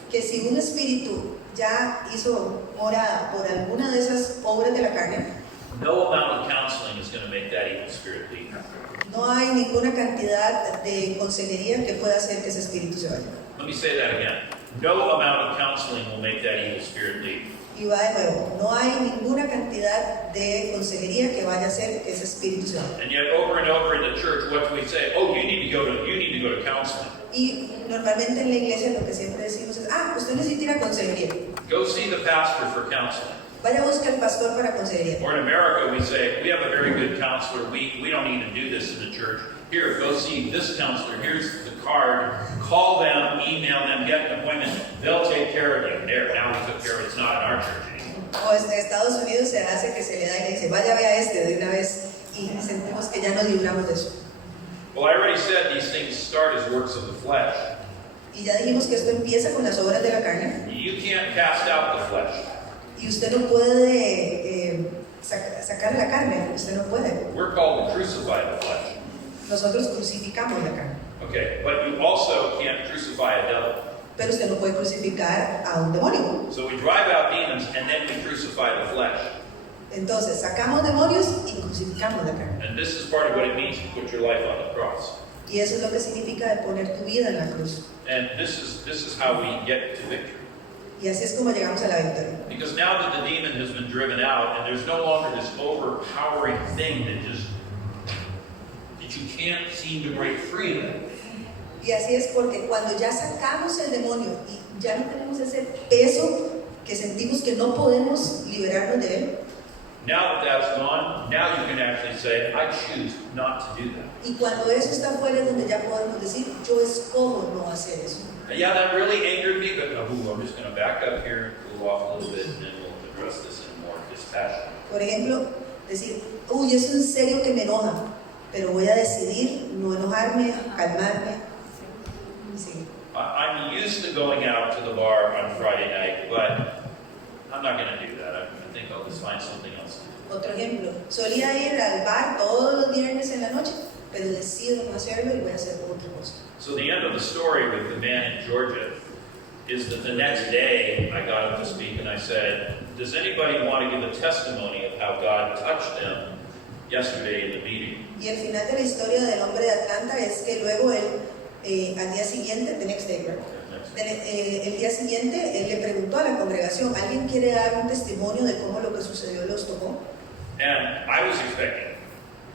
Que si un espíritu ya hizo morada por alguna de esas obras de la carne, No amount of counseling is going to make that evil spirit leave. No hay ninguna cantidad de consejería que pueda hacer que ese espíritu se vaya. Let me say that again. No amount of counseling will make that evil spirit leave. Y va de nuevo, no hay ninguna cantidad de consejería que vaya a hacer que ese espíritu se vaya. And yet, over and over in the church, what do we say? Oh, you need to go to counseling. Y normalmente en la iglesia lo que siempre decimos es, usted necesita ir a consejería. Go see the pastor for counseling. Vaya a buscar al pastor para consejería. Or in America, we say, we have a very good counselor. We don't need to do this in the church. Here, go see this counselor. Here's the card. Call them, email them, get an appointment. They'll take care of you. There, now we took care of it. It's not in our church anymore. O en Estados Unidos se hace que se le da y le dice, vaya, vea de una vez, y sentimos que ya nos libramos de eso. Well, I already said these things start as works of the flesh. Y ya dijimos que esto empieza con las obras de la carne. You can't cast out the flesh. Y usted no puede sacar la carne, usted no puede. We're called to crucify the flesh. Nosotros crucificamos la carne. Okay, but you also can't crucify a devil. Pero usted no puede crucificar a un demonio. So we drive out demons and then we crucify the flesh. Entonces sacamos demonios y crucificamos la carne. And this is part of what it means to put your life on the cross. Y eso es lo que significa de poner tu vida en la cruz. And this is how we get to victory. Y así es como llegamos a la victoria. Because now that the demon has been driven out and there's no longer this overpowering thing that you can't seem to break free of. Y así es porque cuando ya sacamos el demonio y ya no tenemos ese peso que sentimos que no podemos liberarnos de él. Now that that's gone, now you can actually say, I choose not to do that. Y cuando eso está fuera es donde ya podemos decir, yo escojo no hacer eso. Yeah, that really angered me, but I'm just going to back up here, cool off a little bit, and then we'll address this in more dispassion. Por ejemplo, decir, eso en serio que me enoja, pero voy a decidir no enojarme, calmarme. Sí. I'm used to going out to the bar on Friday night, but I'm not going to do that. I think I'll just find something else to do. Otro ejemplo, solía ir al bar todos los viernes en la noche, pero decido no hacerlo y voy a hacer otra cosa. So the end of the story with the man in Georgia is that the next day I got up to speak and I said, does anybody want to give a testimony of how God touched them yesterday in the meeting? Y el final de la historia del hombre de Atlanta es que luego él, al día siguiente, the next day, right? El día siguiente, él le preguntó a la congregación, ¿alguien quiere dar un testimonio de cómo lo que sucedió los tocó? And I was expecting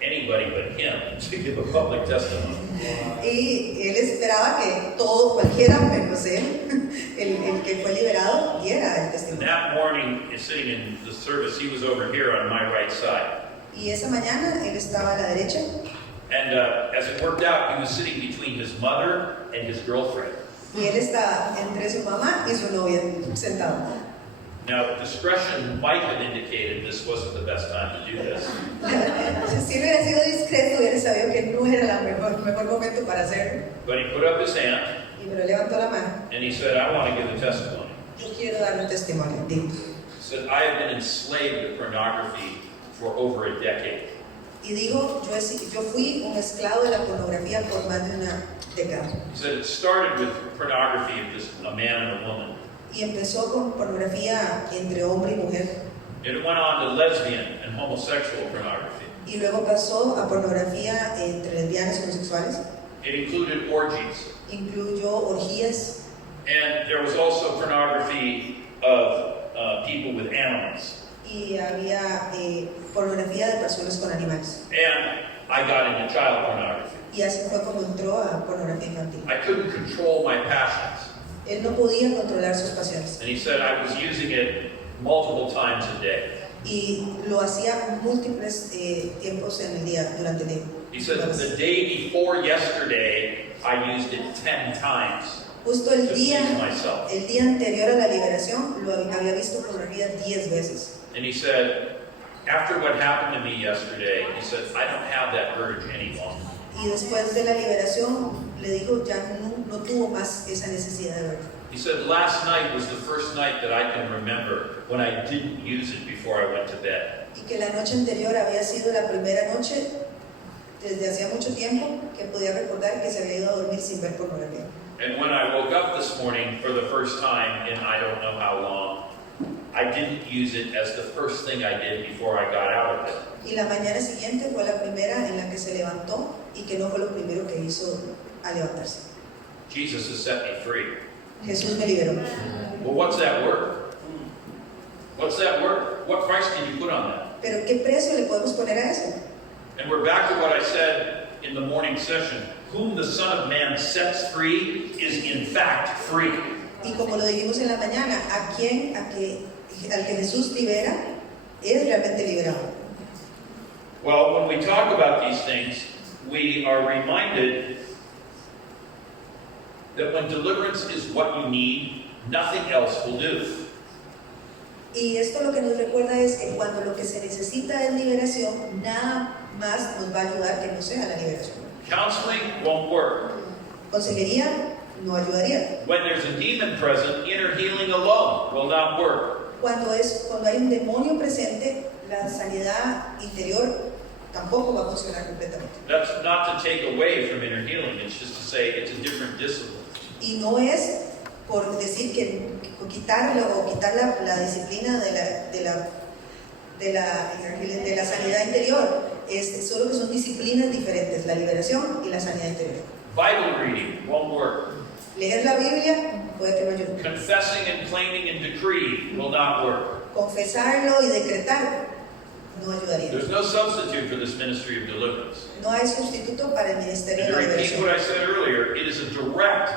anybody but him to give a public testimony. Y él esperaba que cualquiera menos él, el que fue liberado, diera el And testimonio. that morning, sitting in the service, he was over here on my right side. Y esa mañana él estaba a la derecha. And as it worked out, he was sitting between his mother and his girlfriend. Y él estaba entre su mamá y su novia sentado. Now, discretion might have indicated this wasn't the best time to do this. Si hubiera sido discreto, hubiera sabido que no era el mejor momento para hacerlo. But he put up his hand Pero levantó la mano. and he said, I want to give a testimony. Yo quiero dar un testimonio. Dijo. He said, I have been enslaved to pornography for over a decade. Y dijo, yo fui un esclavo de la pornografía por más de una década. He said it started with pornography of just a man and a woman. Y empezó con pornografía entre hombre y mujer. It went on to lesbian and homosexual pornography. Y luego pasó a pornografía entre lesbianas y homosexuales. It included orgies. Incluyó orgías. And there was also pornography of people with animals. Y había pornografía de personas con animales. And I got into child pornography. Y así fue como entró a pornografía infantil. I couldn't control my passions. Él no podía controlar sus pasiones. And he said I was using it multiple times a day. Y lo hacía múltiples tiempos en el día, durante el día. He said the day before yesterday, I used it 10 times. Justo el to día please myself. anterior a la liberación, lo había visto pornografía 10 veces. And he said, after what happened to me yesterday, he said, I don't have that urge any longer. Y después de la liberación, le dijo, ya no tuvo más esa necesidad de verlo. He said, last night was the first night that I can remember when I didn't use it before I went to bed. Y que la noche anterior había sido la primera noche, desde hacía mucho tiempo, que podía recordar que se había ido a dormir sin ver pornografía. And when I woke up this morning for the first time in I don't know how long, I didn't use it as the first thing I did before I got out of it. Y la mañana siguiente fue la primera en la que se levantó y que no fue lo primero que hizo al levantarse. Jesus has set me free. Jesús me liberó. Well, what's that word? What's that word? What price can you put on that? Pero ¿qué precio le podemos poner a eso? And we're back to what I said in the morning session. Whom the Son of Man sets free is in fact free. Y como lo dijimos en la mañana, al que Jesús libera, es realmente liberado. Well, when we talk about these things, we are reminded that when deliverance is what you need, nothing else will do. Y esto lo que nos recuerda es que cuando lo que se necesita es liberación, nada más nos va a ayudar que no sea la liberación. Counseling won't work. Consejería no ayudaría. When there's a demon present, inner healing alone will not work. Cuando hay un demonio presente, la sanidad interior tampoco va a funcionar completamente. That's not to take away from inner healing. It's just to say it's a different discipline. Y no es por decir que quitarlo o quitar la disciplina de la sanidad interior. Es solo que son disciplinas diferentes, la liberación y la sanidad interior. Bible reading won't work. Leer la Biblia puede que no ayude. Confessing and claiming and decree will not work. Confesarlo y decretar no ayudaría. There's no substitute for this ministry of deliverance. No hay sustituto para el ministerio And de to la repeat liberación. what I said earlier, it is a direct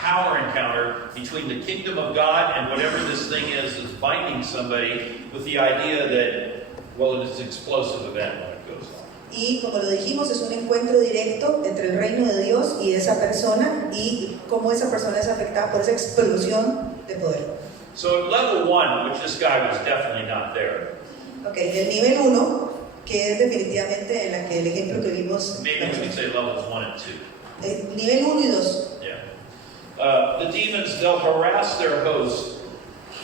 power encounter between the kingdom of God and whatever this thing is that's binding somebody with the idea that, well, it is an explosive event when it goes on. Y como lo dijimos, es un encuentro directo entre el reino de Dios y esa persona y cómo esa persona es afectada por esa explosión de poder. So at level 1, which this guy was definitely not there. Okay, el nivel 1, que es definitivamente el ejemplo que vimos. Maybe we could say levels 1 and 2. El nivel 1 y 2. The demons, they'll harass their host,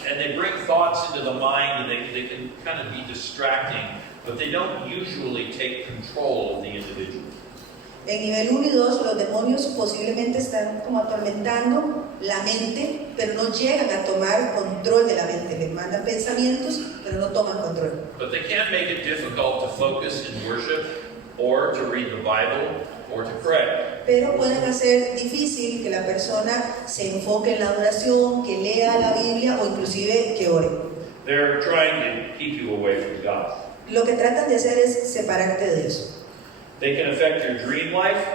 and they bring thoughts into the mind, and they can kind of be distracting, but they don't usually take control of the individual. En nivel 1 y 2, los demonios posiblemente están como atormentando la mente, pero no llegan a tomar control de la mente. Le mandan pensamientos, pero no toman control. But they can make it difficult to focus in worship, or to read the Bible, or to pray. Pero pueden hacer difícil que la persona se enfoque en la adoración, que lea la Biblia o inclusive que ore. They're trying to keep you away from God. Lo que tratan de hacer es separarte de Dios. They can affect your dream life,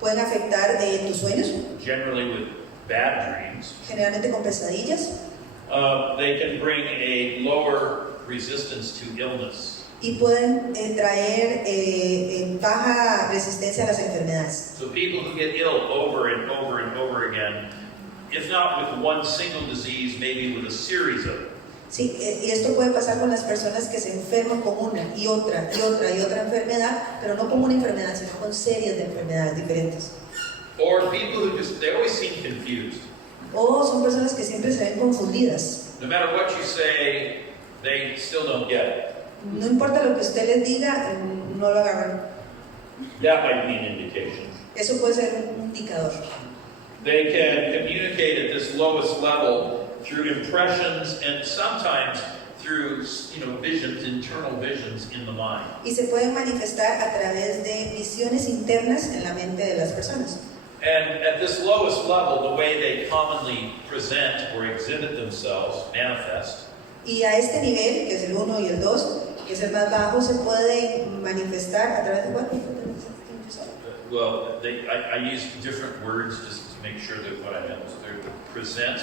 Pueden afectar tus sueños, generally with bad dreams. generalmente con pesadillas, They can bring a lower resistance to illness. y pueden traer baja resistencia a las enfermedades. So people who get ill over and over and over again, if not with one single disease, maybe with a series of them. Sí, y esto puede pasar con las personas que se enferman con una y otra y otra y otra enfermedad, pero no como una enfermedad, sino con series de enfermedades diferentes. Or people who they always seem confused. O son personas que siempre se ven confundidas. No matter what you say, they still don't get it. No importa lo que usted les diga, no lo agarran. That might be an indication. Eso puede ser un indicador. They can communicate at this lowest level through impressions and sometimes through, visions, internal visions in the mind. Y se pueden manifestar a través de visiones internas en la mente de las personas. And at this lowest level, the way they commonly present or exhibit themselves, manifest, Y a este nivel, que es el 1 y el 2, que es el más bajo, se puede manifestar a través de cuál? well, I use different words just to make sure that what I meant was clear. Present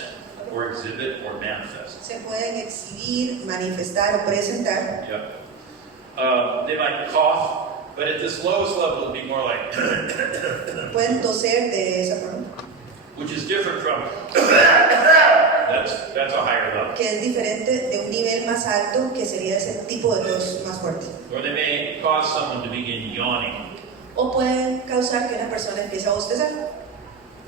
or exhibit or manifest. Se pueden exhibir, manifestar o presentar. Yeah. They might cough, but at this lowest level, it'd be more like, Pueden toser de esa forma, which is different from, that's a higher level. que es diferente de un nivel más alto, que sería ese tipo de tos más fuerte. Or they may cause someone to begin yawning, O pueden causar que una persona empiece a bostezar,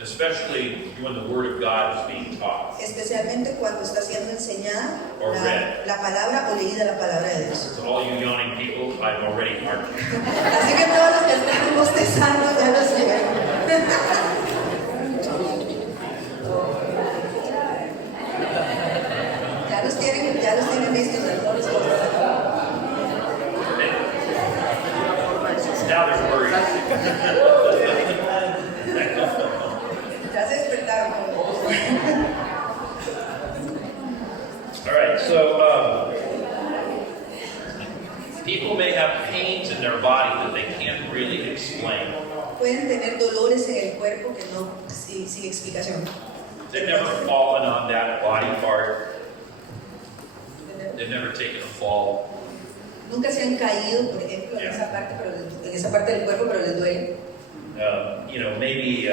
especially when the Word of God is being taught. especialmente cuando está siendo enseñada Or read. la palabra o leída la palabra de Dios. So all you yawning people, I've already marked you. Así que todos los que están bostezando ya los llegaron. Ya los tienen listos. Now they're worried. Ya se despertaron. All right, so people may have pains in their body that they can't really explain. Pueden tener dolores en el cuerpo que no, sin explicación. They've never fallen on that body part. They've never taken a fall. Nunca se han caído, por ejemplo, en esa parte, en esa parte del cuerpo, pero les duele. You know, maybe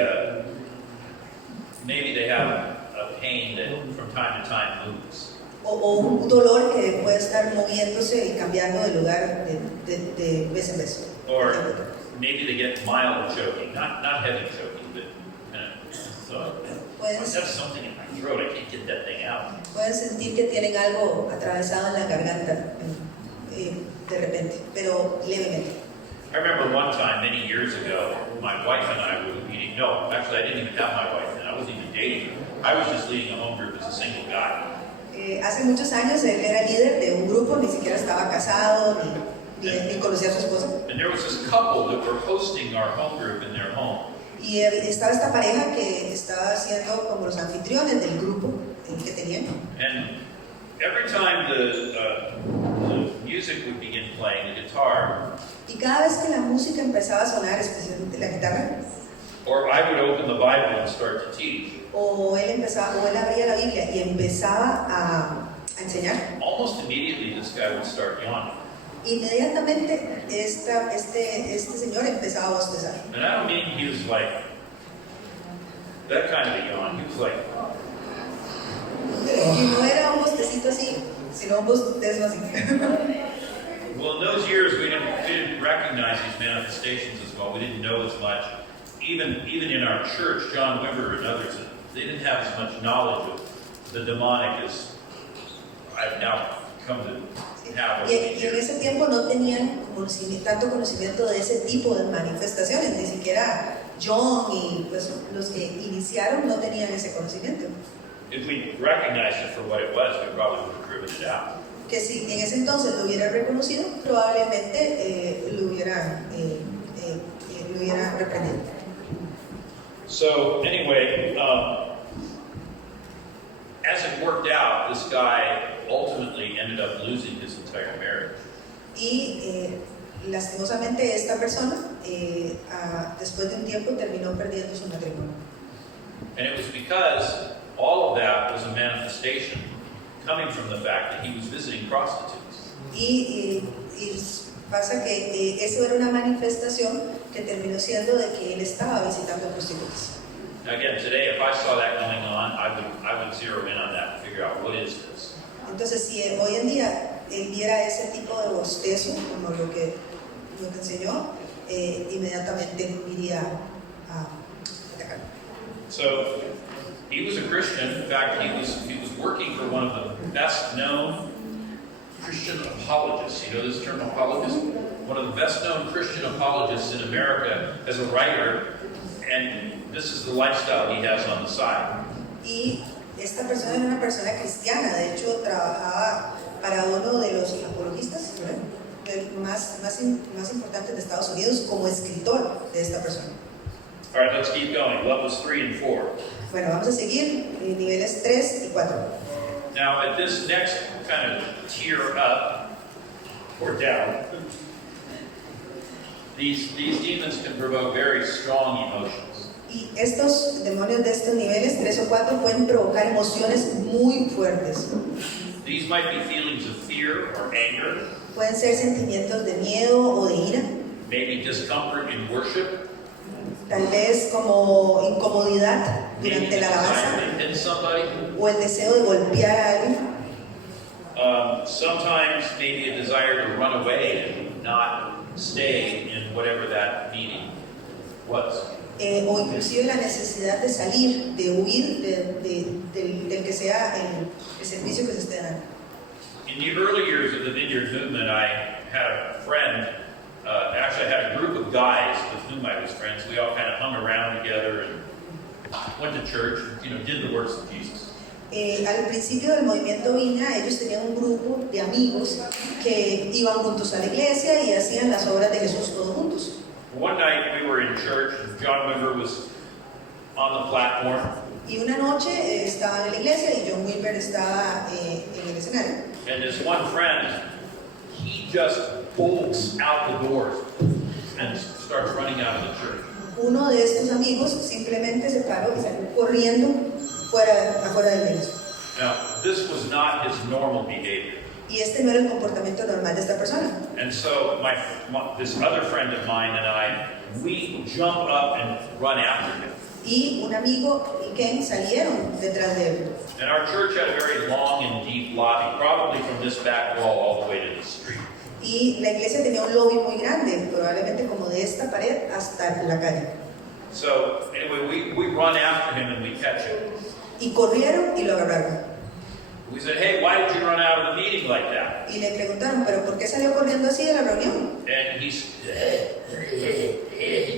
they have a pain that from time to time moves. O un dolor que puede estar moviéndose y cambiando de lugar de vez en vez. Or maybe they get mild choking, not heavy choking, but kind of, so, I have something in my throat, I can't get that thing out. Pueden sentir que tienen algo atravesado en la garganta de repente, pero levemente. I remember one time, many years ago, my wife and I were meeting. No, actually, I didn't even have my wife then. I wasn't even dating her. I was just leading a home group as a single guy. Hace muchos años él era líder de un grupo, ni siquiera estaba casado, ni conocía a su esposa. And there was this couple that were hosting our home group in their home. Y estaba esta pareja que estaba siendo como los anfitriones del grupo que tenían. And every time the music would begin playing, the guitar, y cada vez que la música empezaba a sonar, especialmente la guitarra, or I would open the Bible and start to teach. O él abría la Biblia y empezaba a enseñar. Almost immediately, this guy would start yawning. Inmediatamente este señor empezaba a bostezar. And I don't mean he was like that kind of a yawn. He was like. Y no era un bostecito así, sino un bostezo así. Well, in those years, we didn't recognize these manifestations as well. We didn't know as much. Even in our church, John Wimber and others, they didn't have as much knowledge of the demonic as I've now come to have. Y en ese tiempo no tenían tanto conocimiento de ese tipo de manifestaciones, ni siquiera John y pues, los que iniciaron no tenían ese conocimiento. If we recognized it for what it was, we probably would have driven it out. Que si en ese entonces lo hubiera reconocido, probablemente lo hubiera reprendido. So anyway, as it worked out, this guy ultimately ended up losing his entire marriage. Y lastimosamente esta persona, después de un tiempo, terminó perdiendo su matrimonio. And it was because all of that was a manifestation coming from the fact that he was visiting prostitutes. Y pasa que eso era una manifestación que terminó siendo de que él estaba visitando prostitutas. Now again, today, if I saw that going on, I would zero in on that and figure out what is this. Entonces, si hoy en día él viera ese tipo de bostezo, como lo que enseñó, inmediatamente iría a atacar. So he was a Christian. In fact, he was working for one of the best known Christian apologists. You know this term, apologist? One of the best known Christian apologists in America as a writer, and this is the lifestyle he has on the side. Y esta persona era una persona cristiana, de hecho trabajaba para uno de los apologistas más importantes de Estados Unidos como escritor de esta persona. All right, let's keep going. Levels 3 and 4. Bueno, vamos a seguir niveles 3 y 4. Now, at this next kind of tier up or down, these demons can provoke very strong emotions. Y estos demonios de estos niveles 3 o 4 pueden provocar emociones muy fuertes. These might be feelings of fear or anger. Pueden ser sentimientos de miedo o de ira. Maybe discomfort in worship. Tal vez como incomodidad durante la alabanza. O el deseo de golpear a alguien. Sometimes maybe a desire to run away and not stay in whatever that meeting was. O inclusive la necesidad de salir, de huir del que sea el servicio que se esté dando. In the early years of the Vineyard movement, I had a friend, actually I had a group of guys with whom I was friends. We all kind of hung around together and went to church, did the works of Jesus. Al principio del movimiento Viña, ellos tenían un grupo de amigos que iban juntos a la iglesia y hacían las obras de Jesús todos juntos. One night we were in church and John Wimber was on the platform. Y una noche estaban en la iglesia y John Wilber estaba en el escenario. And this one friend, he just bolts out the doors and starts running out of the church. Uno de estos amigos simplemente se paró y salió corriendo afuera de la iglesia. Now, this was not his normal behavior. Y este no era el comportamiento normal de esta persona. And so this other friend of mine and I, we jump up and run after him. Y un amigo y Ken salieron detrás de él. And our church had a very long and deep lobby, probably from this back wall all the way to the street. Y la iglesia tenía un lobby muy grande, probablemente como de esta pared hasta la calle. So anyway, we run after him and we catch him. Y corrieron y lo agarraron. We said, hey, why did you run out of the meeting like that? Y le preguntaron, ¿pero por qué salió corriendo así de la reunión? And he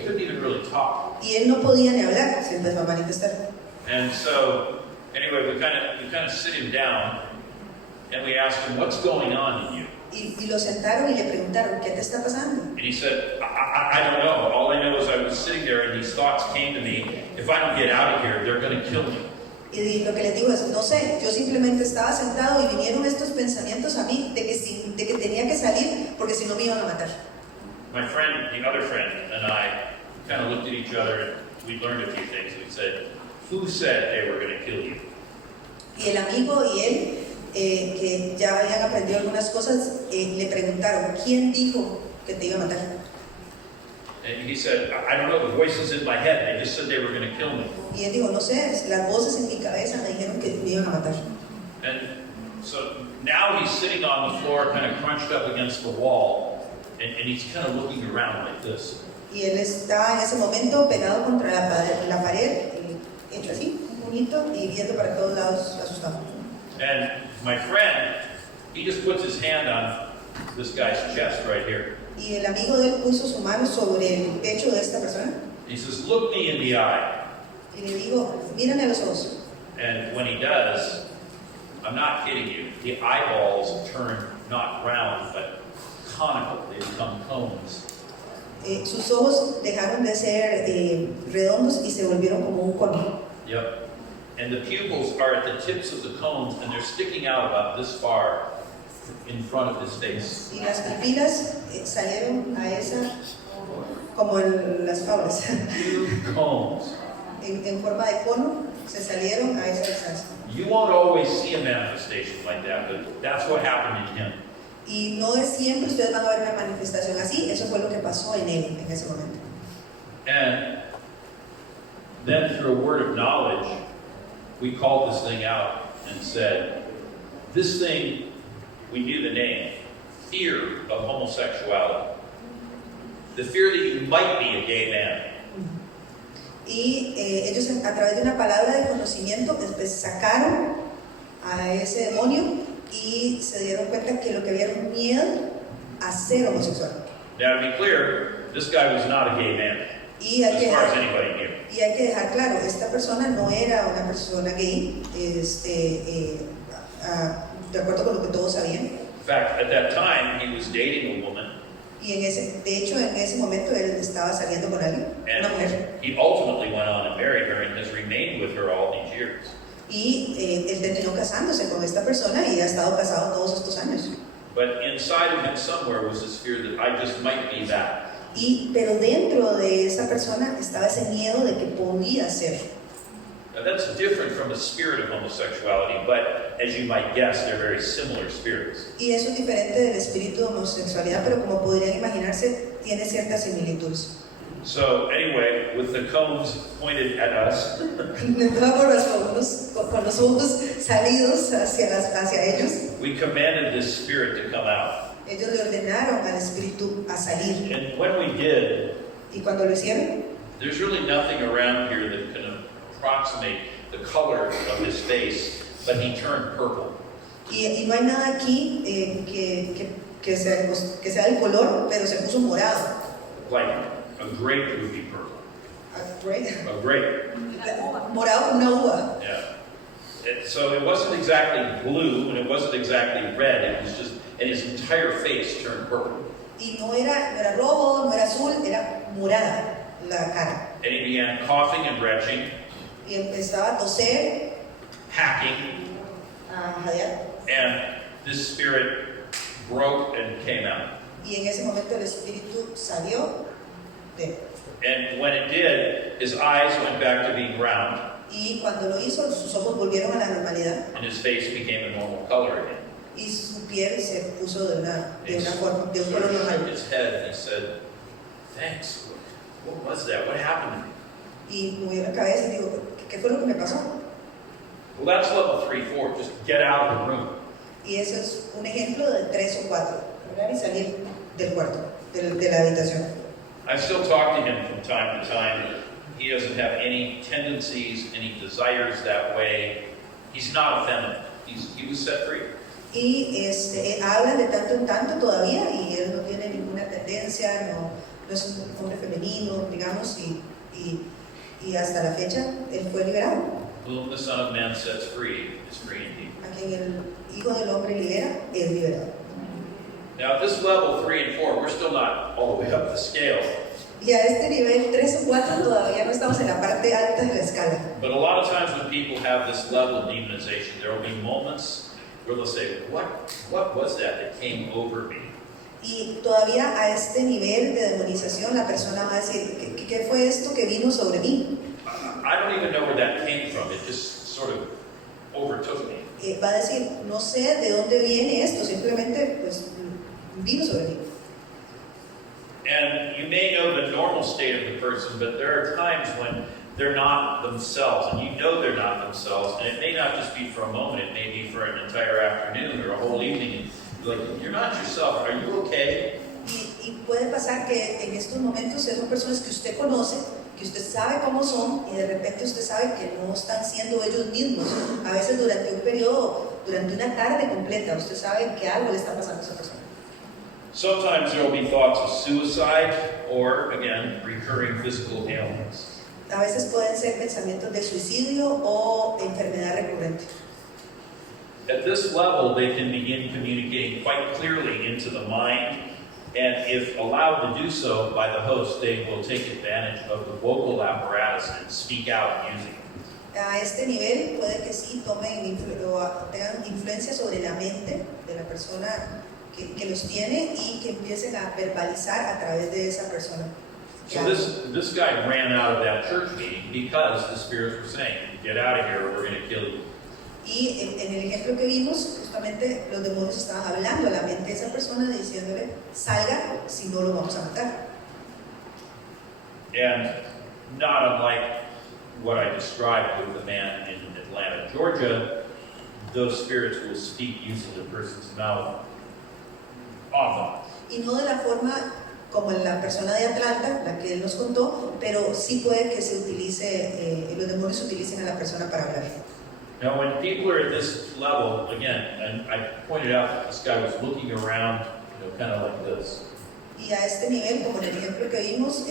couldn't even really talk. Y él no podía ni hablar, se empezó a manifestar. And so anyway, we kind of sit him down and we asked him, what's going on in you? Y lo sentaron y le preguntaron, ¿qué te está pasando? And he said, I don't know. All I know is I was sitting there and these thoughts came to me. If I don't get out of here, they're going to kill me. Y lo que les digo es, no sé, yo simplemente estaba sentado y vinieron estos pensamientos a mí de que tenía que salir porque si no me iban a matar. My friend, the other friend, and I kind of looked at each other and we learned a few things. We said, who said they were going to kill you? Y el amigo y él, que ya habían aprendido algunas cosas, le preguntaron, ¿quién dijo que te iba a matar? And he said, I don't know, the voices in my head, they just said they were going to kill me. Y él dijo, no sé, las voces en mi cabeza me dijeron que me iban a matar. And so now he's sitting on the floor, kind of crunched up against the wall, and he's kind of looking around like this. Y él está en ese momento pegado contra la pared, hecho así, un puñito, y viendo para todos lados asustado. And my friend, he just puts his hand on this guy's chest right here. Y el amigo de él puso su mano sobre el pecho de esta persona. He says, look me in the eye. Y le digo, mírame a los ojos. And when he does, I'm not kidding you, the eyeballs turn not round, but conical. They become cones. Sus ojos dejaron de ser redondos y se volvieron como un cono. Yep. And the pupils are at the tips of the cones, and they're sticking out about this far in front of his face. Y las pupilas salieron a esa, como en las faulas, Two cones. en forma de cono, se salieron a esa distancia. You won't always see a manifestation like that, but that's what happened in him. Y no es siempre ustedes van a ver una manifestación así, eso fue lo que pasó en él en ese momento. And then through a word of knowledge, we called this thing out and said, this thing, we knew the name, fear of homosexuality. The fear that you might be a gay man. Y ellos a través de una palabra de conocimiento sacaron a ese demonio y se dieron cuenta que lo que había era un miedo a ser homosexual. Now, to be clear, this guy was not a gay man, Y hay, as que far as dejar, anybody knew. y hay que dejar claro, esta persona no era una persona gay, de acuerdo con lo que todos sabían. In fact, at that time, he was dating a woman, Y de hecho, en ese momento él estaba saliendo con alguien, una mujer. and he ultimately went on and married her and has remained with her all these years. Y él terminó casándose con esta persona y ha estado casado todos estos años. But inside of him somewhere was this fear that I just might be that. Pero dentro de esa persona estaba ese miedo de que podía ser. Now that's different from the spirit of homosexuality, but as you might guess, they're very similar spirits. Y eso es diferente del espíritu de homosexualidad, pero como podrían imaginarse, tiene ciertas similitudes. So anyway, with the cones pointed at us, Con los ojos salidos hacia ellos, we commanded this spirit to come out. ellos le ordenaron al espíritu a salir. And when we did, Y cuando lo hicieron, there's really nothing around here that can approximate the color of his face, but he turned purple. y no hay nada aquí que sea el color, pero se puso morado. Like a grape would be purple. A grape. Morado como una uva. Yeah. So it wasn't exactly blue and it wasn't exactly red. It was just, and his entire face turned purple. Y no era rojo, no era azul, era morada la cara. And he began coughing and retching, Y empezaba a toser, hacking, a jadear. and this spirit broke and came out. Y en ese momento el espíritu salió de él. And when it did, his eyes went back to being round, Y cuando lo hizo, sus ojos volvieron a la normalidad and his face became a normal color again. y su piel se puso de una forma, de un Sort color of shook normal. his head and he said, "Thanks. What was that? What happened to me?" Y movió la cabeza y dijo, ¿qué fue lo que me pasó? Well, that's level 3, 4. Just get out of the room. Y eso es un ejemplo de 3 o 4. Agarrar y salir del cuarto, de la habitación. I still talk to him from time to time. He doesn't have any tendencies, any desires that way. He's not effeminate. He was set free. Y hablan de tanto en tanto todavía y él no tiene ninguna tendencia, no es un hombre femenino, digamos, y hasta la fecha él fue liberado. Whom the Son of Man sets free is free indeed. A quien el Hijo del Hombre libera, es liberado. Now, at this level 3 and 4, we're still not all the way up the scale. Y a este nivel 3 o 4 todavía no estamos en la parte alta de la escala. But a lot of times when people have this level of demonization, there will be moments where they'll say, what was that came over me? Y todavía a este nivel de demonización la persona va a decir, ¿qué fue esto que vino sobre mí? I don't even know where that came from. It just sort of overtook me. Va a decir, no sé de dónde viene esto, simplemente pues vino sobre mí. And you may know the normal state of the person, but there are times when they're not themselves, and you know they're not themselves, and it may not just be for a moment, it may be for an entire afternoon or a whole evening, and you're like, you're not yourself, are you okay? Y puede pasar que en estos momentos son personas que usted conoce, que usted sabe cómo son, y de repente usted sabe que no están siendo ellos mismos. A veces durante un periodo, durante una tarde completa, usted sabe que algo le está pasando a esa persona. Sometimes there will be thoughts of suicide or, again, recurring physical ailments. A veces pueden ser pensamientos de suicidio o enfermedad recurrente. At this level, they can begin communicating quite clearly into the mind, and if allowed to do so by the host, they will take advantage of the vocal apparatus and speak out using it. A este nivel puede que sí tomen o tengan influencia sobre la mente de la persona que los tiene y que empiecen a verbalizar a través de esa persona. So this guy ran out of that church meeting because the spirits were saying, "Get out of here, or we're going to kill you." Y en el ejemplo que vimos, justamente los demonios estaban hablando a la mente de esa persona diciéndole, salga, si no lo vamos a matar. And not unlike what I described with the man in Atlanta, Georgia, those spirits will speak using the person's mouth often. Y no de la forma como la persona de Atlanta, la que él nos contó, pero sí puede que se utilice, los demonios utilicen a la persona para hablar. Now, when people are at this level, again, and I pointed out that this guy was looking around, kind of like this. Y a este nivel, como en el ejemplo que vimos,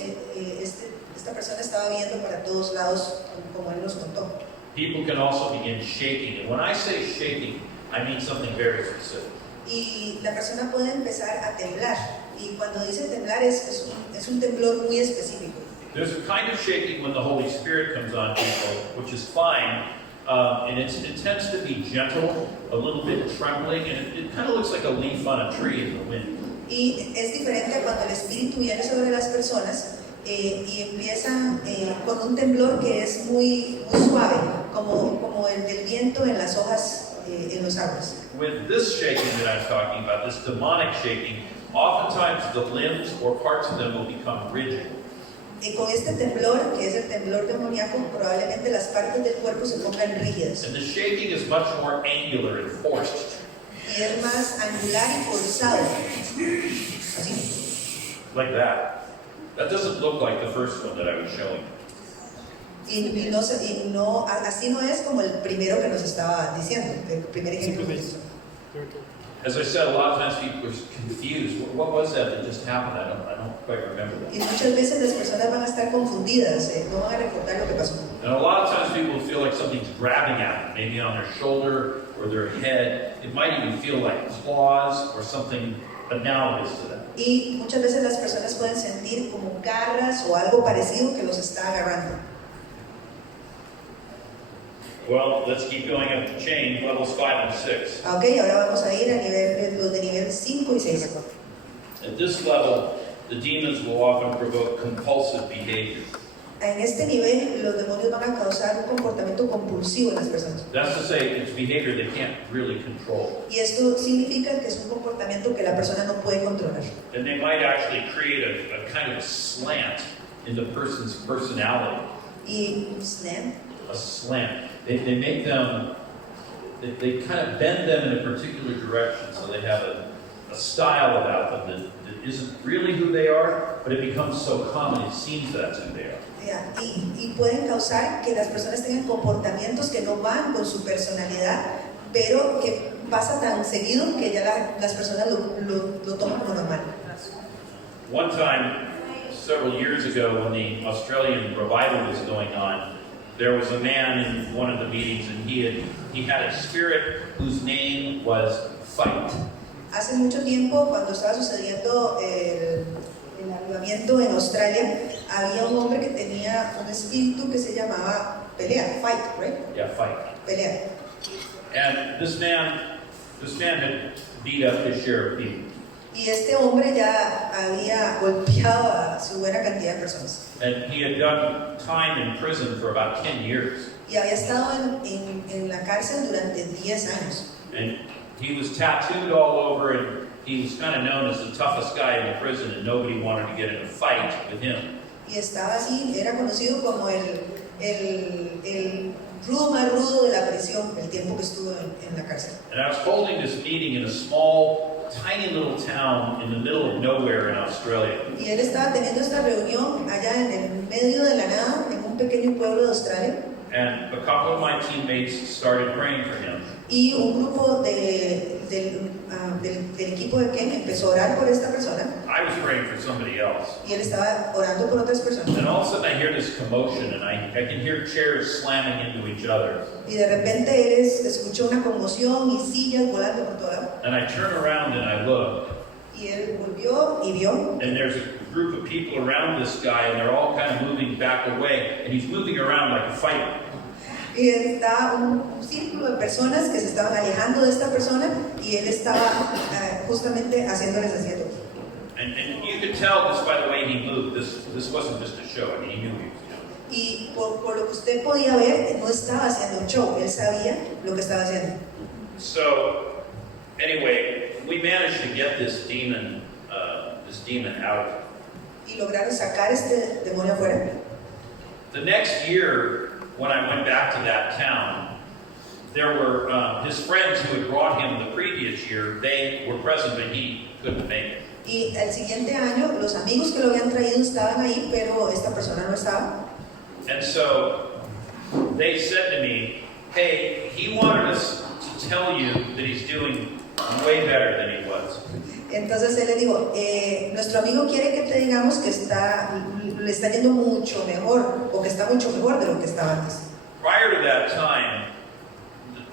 esta persona estaba viendo para todos lados, como él nos contó. People can also begin shaking, and when I say shaking, I mean something very specific. Y la persona puede empezar a temblar, y cuando dice temblar es un temblor muy específico. There's a kind of shaking when the Holy Spirit comes on people, which is fine, and it tends to be gentle, a little bit trembling, and it kind of looks like a leaf on a tree in the wind. Y es diferente cuando el Espíritu viene sobre las personas y empiezan con un temblor que es muy suave, como el del viento en las hojas en los árboles. With this shaking that I'm talking about, this demonic shaking, oftentimes the limbs or parts of them will become rigid. Con este temblor, que es el temblor demoníaco, probablemente las partes del cuerpo se pongan rígidas. And the shaking is much more angular and forced. Y es más angular y forzado. Así. Like that. That doesn't look like the first one that I was showing. Así no es como el primero que nos estaba diciendo, el primer ejemplo. As I said, a lot of times people are confused. What was that just happened? I don't quite remember that. Y muchas veces las personas van a estar confundidas, no van a recordar lo que pasó. And a lot of times people feel like something's grabbing at them, maybe on their shoulder or their head. It might even feel like claws or something analogous to that. Y muchas veces las personas pueden sentir como garras o algo parecido que los está agarrando. Well, let's keep going up the chain, levels 5 and 6. Ok, ahora vamos a ir a los de nivel 5 y 6. At this level, the demons will often provoke compulsive behavior. En este nivel, los demonios van a causar un comportamiento compulsivo en las personas. That's to say, it's behavior they can't really control. Y esto significa que es un comportamiento que la persona no puede controlar. And they might actually create a kind of a slant in the person's personality. Y slam. A slant. They make them, they kind of bend them in a particular direction, so they have a style about them that isn't really who they are, but it becomes so common it seems that's who they are. Y pueden causar que las personas tengan comportamientos que no van con su personalidad, pero que pasa tan seguido que ya las personas lo toman como normal. One time, several years ago, when the Australian revival was going on, there was a man in one of the meetings, and he had a spirit whose name was Fight. Hace mucho tiempo, cuando estaba sucediendo el avivamiento en Australia, había un hombre que tenía un espíritu que se llamaba Pelea, Fight, right? Yeah, Fight. Pelea. And this man had beat up his share of people. Y este hombre ya había golpeado a su buena cantidad de personas. And he had done time in prison for about 10 years. Y había estado en la cárcel durante 10 años. And he was tattooed all over, and he was kind of known as the toughest guy in the prison, and nobody wanted to get in a fight with him. Y estaba así, era conocido como el rudo más rudo de la prisión, el tiempo que estuvo en la cárcel. And I was holding this meeting in a small, tiny little town in the middle of nowhere in Australia. Y él estaba teniendo esta reunión allá en el medio de la nada, en un pequeño pueblo de Australia. And a couple of my teammates started praying for him. Y un grupo del equipo de Ken empezó a orar por esta persona. I was praying for somebody else. Y él estaba orando por otras personas. And all of a sudden I hear this commotion, and I can hear chairs slamming into each other. Y de repente él escuchó una conmoción y sillas volando por todo lado. And I turn around and I look. Y él volvió y vio. And there's a group of people around this guy, and they're all kind of moving back away, and he's moving around like a fighter. Y está un círculo de personas que se estaban alejando de esta persona y él estaba justamente haciéndoles así a todos. And you could tell just by the way he moved, this wasn't just a show. I mean, he knew he was doing. Y por lo que usted podía ver, no estaba haciendo un show, él sabía lo que estaba haciendo. So, anyway, we managed to get this demon out. Y lograron sacar este demonio afuera. The next year, when I went back to that town, there were his friends who had brought him the previous year. They were present, but he couldn't make it. Y el siguiente año, los amigos que lo habían traído estaban ahí, pero esta persona no estaba. And so they said to me, "Hey, he wanted us to tell you that he's doing way better than he was." Entonces él le dijo, nuestro amigo quiere que te digamos que le está yendo mucho mejor, o que está mucho mejor de lo que estaba antes. Prior to that time,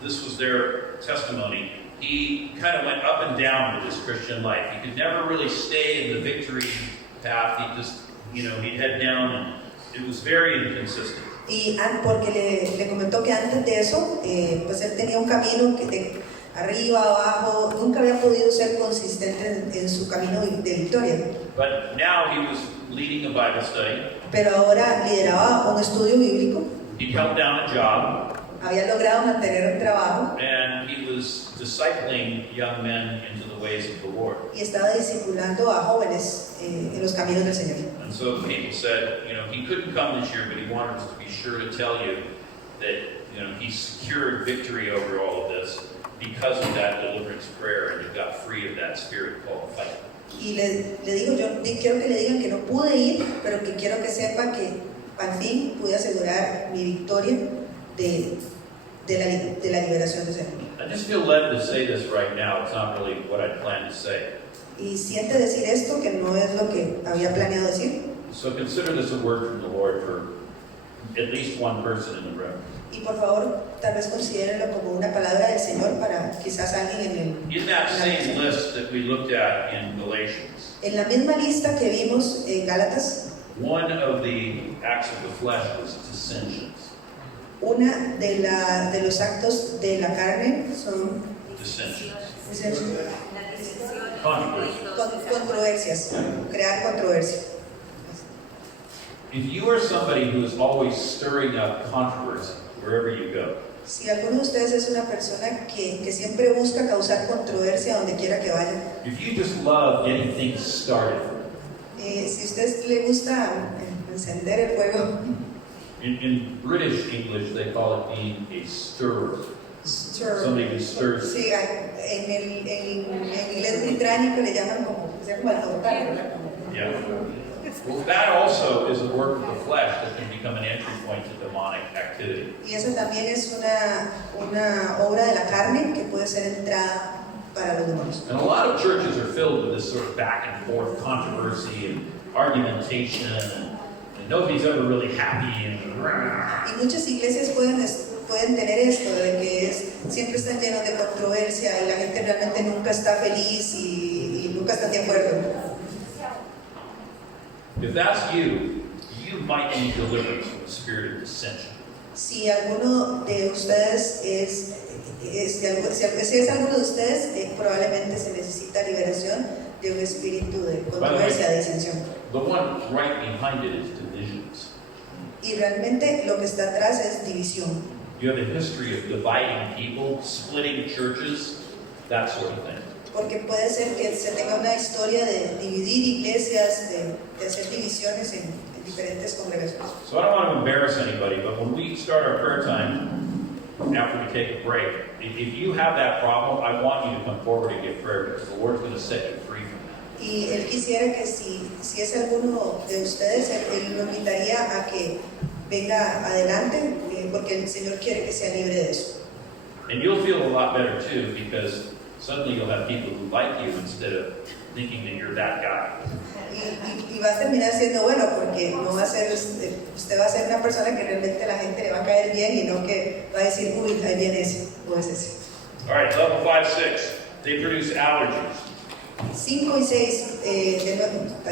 this was their testimony, he kind of went up and down with his Christian life. He could never really stay in the victory path. He just, he'd head down, and it was very inconsistent. Y porque le comentó que antes de eso, pues él tenía un camino de arriba, abajo, nunca había podido ser consistente en su camino de victoria. But now he was leading a Bible study. Pero ahora lideraba un estudio bíblico. He held down a job. Había logrado mantener un trabajo. And he was discipling young men into the ways of the Lord. Y estaba discipulando a jóvenes en los caminos del Señor. And so people said, he couldn't come this year, but he wanted us to be sure to tell you that, he secured victory over all of this because of that deliverance prayer, and he got free of that spirit called fight. Y le digo, yo quiero que le digan que no pude ir, pero que quiero que sepa que al fin pude asegurar mi victoria de la liberación de Señor. I just feel led to say this right now. It's not really what I planned to say. Y siente decir esto que no es lo que había planeado decir. So consider this a word from the Lord for at least one person in the room. Y por favor, tal vez considérenlo como una palabra del Señor para quizás alguien In that same list that we looked at in Galatians, en la misma lista que vimos en Gálatas, one of the acts of the flesh was dissensions. una de los actos de la carne son Dissensions. controversias, crear controversia. If you are somebody who is always stirring up controversy wherever you go, Si alguno de ustedes es una persona que siempre busca causar controversia donde quiera que vaya, if you just love getting things started, si a usted le gusta encender el fuego, in British English they call it being a stirrer. stir. Somebody who stirs. Sí, en inglés británico le llaman como alborotar, ¿verdad? Yeah. Well, that also is a work of the flesh that can become an entry point to demonic activity. Y eso también es una obra de la carne que puede ser entrada para los demonios. And a lot of churches are filled with this sort of back and forth controversy and argumentation, and nobody's ever really happy. Y muchas iglesias pueden tener esto, de que siempre están llenos de controversia y la gente realmente nunca está feliz y nunca está de acuerdo. If that's you, you might need deliverance from the spirit of dissension. Si alguno de ustedes si es alguno de ustedes, probablemente se necesita liberación de un espíritu de controversia, de disensión. The one right behind it is divisions. Y realmente lo que está atrás es división. You have a history of dividing people, splitting churches, that sort of thing. Porque puede ser que se tenga una historia de dividir iglesias, de hacer divisiones en diferentes congregaciones. So I don't want to embarrass anybody, but when we start our prayer time, after we take a break, if you have that problem, I want you to come forward and get prayer because the Lord's going to set you free from that. Y él quisiera que si es alguno de ustedes, él lo invitaría a que venga adelante, porque el Señor quiere que sea libre de eso. And you'll feel a lot better too because suddenly you'll have people who like you instead of thinking that you're that guy. Y va a terminar siendo bueno porque no va a ser, usted va a ser una persona que realmente la gente le va a caer bien y no que va a decir, uy, ahí viene ese o es ese. All right, level 5-6. They produce allergies. 5 y 6,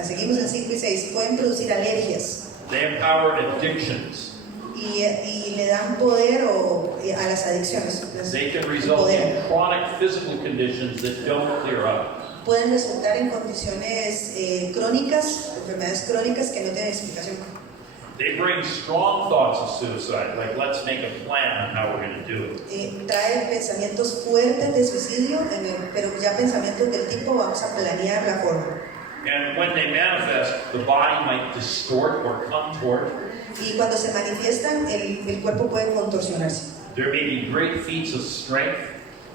seguimos en 5 y 6, pueden producir alergias They empower addictions. y le dan poder a las adicciones. They can result in chronic physical conditions that don't clear up. Pueden resultar en condiciones crónicas, enfermedades crónicas que no tienen explicación. They bring strong thoughts of suicide, like let's make a plan on how we're going to do it. Trae pensamientos fuertes de suicidio, pero ya pensamientos del tipo vamos a planear la forma. And when they manifest, the body might distort or contort. Y cuando se manifiestan, el cuerpo puede contorsionarse. There may be great feats of strength.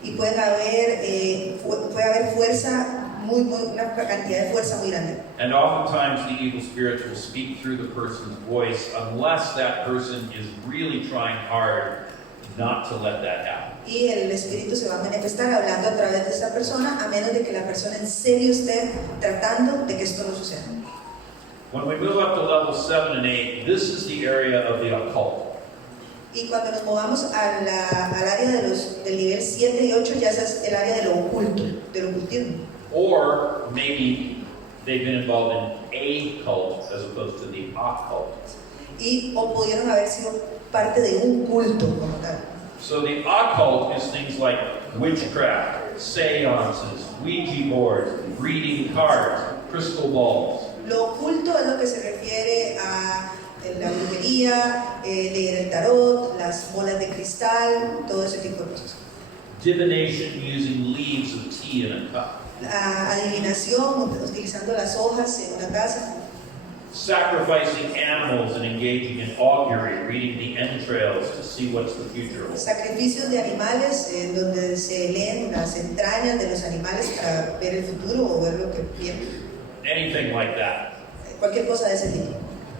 Y puede haber fuerza, una cantidad de fuerza muy grande. And oftentimes the evil spirits will speak through the person's voice unless that person is really trying hard not to let that happen. Y el espíritu se va a manifestar hablando a través de esta persona, a menos de que la persona en serio esté tratando de que esto no suceda. When we move up to level 7 and 8, this is the area of the occult. Y cuando nos movamos al área del nivel 7 y 8, ya es el área de lo oculto, del ocultismo. Or maybe they've been involved in a cult as opposed to the occult. O pudieron haber sido parte de un culto como tal. So the occult is things like witchcraft, seances, Ouija boards, reading cards, crystal balls. Lo oculto es lo que se refiere a la brujería, leer el tarot, las bolas de cristal, todo ese tipo de cosas. Divination using leaves of tea in a cup. La adivinación, utilizando las hojas en una taza. Sacrificing animals and engaging in augury, reading the entrails to see what's the future. Sacrificios de animales, donde se leen las entrañas de los animales para ver el futuro o ver lo que viene. Anything like that. Cualquier cosa de ese tipo.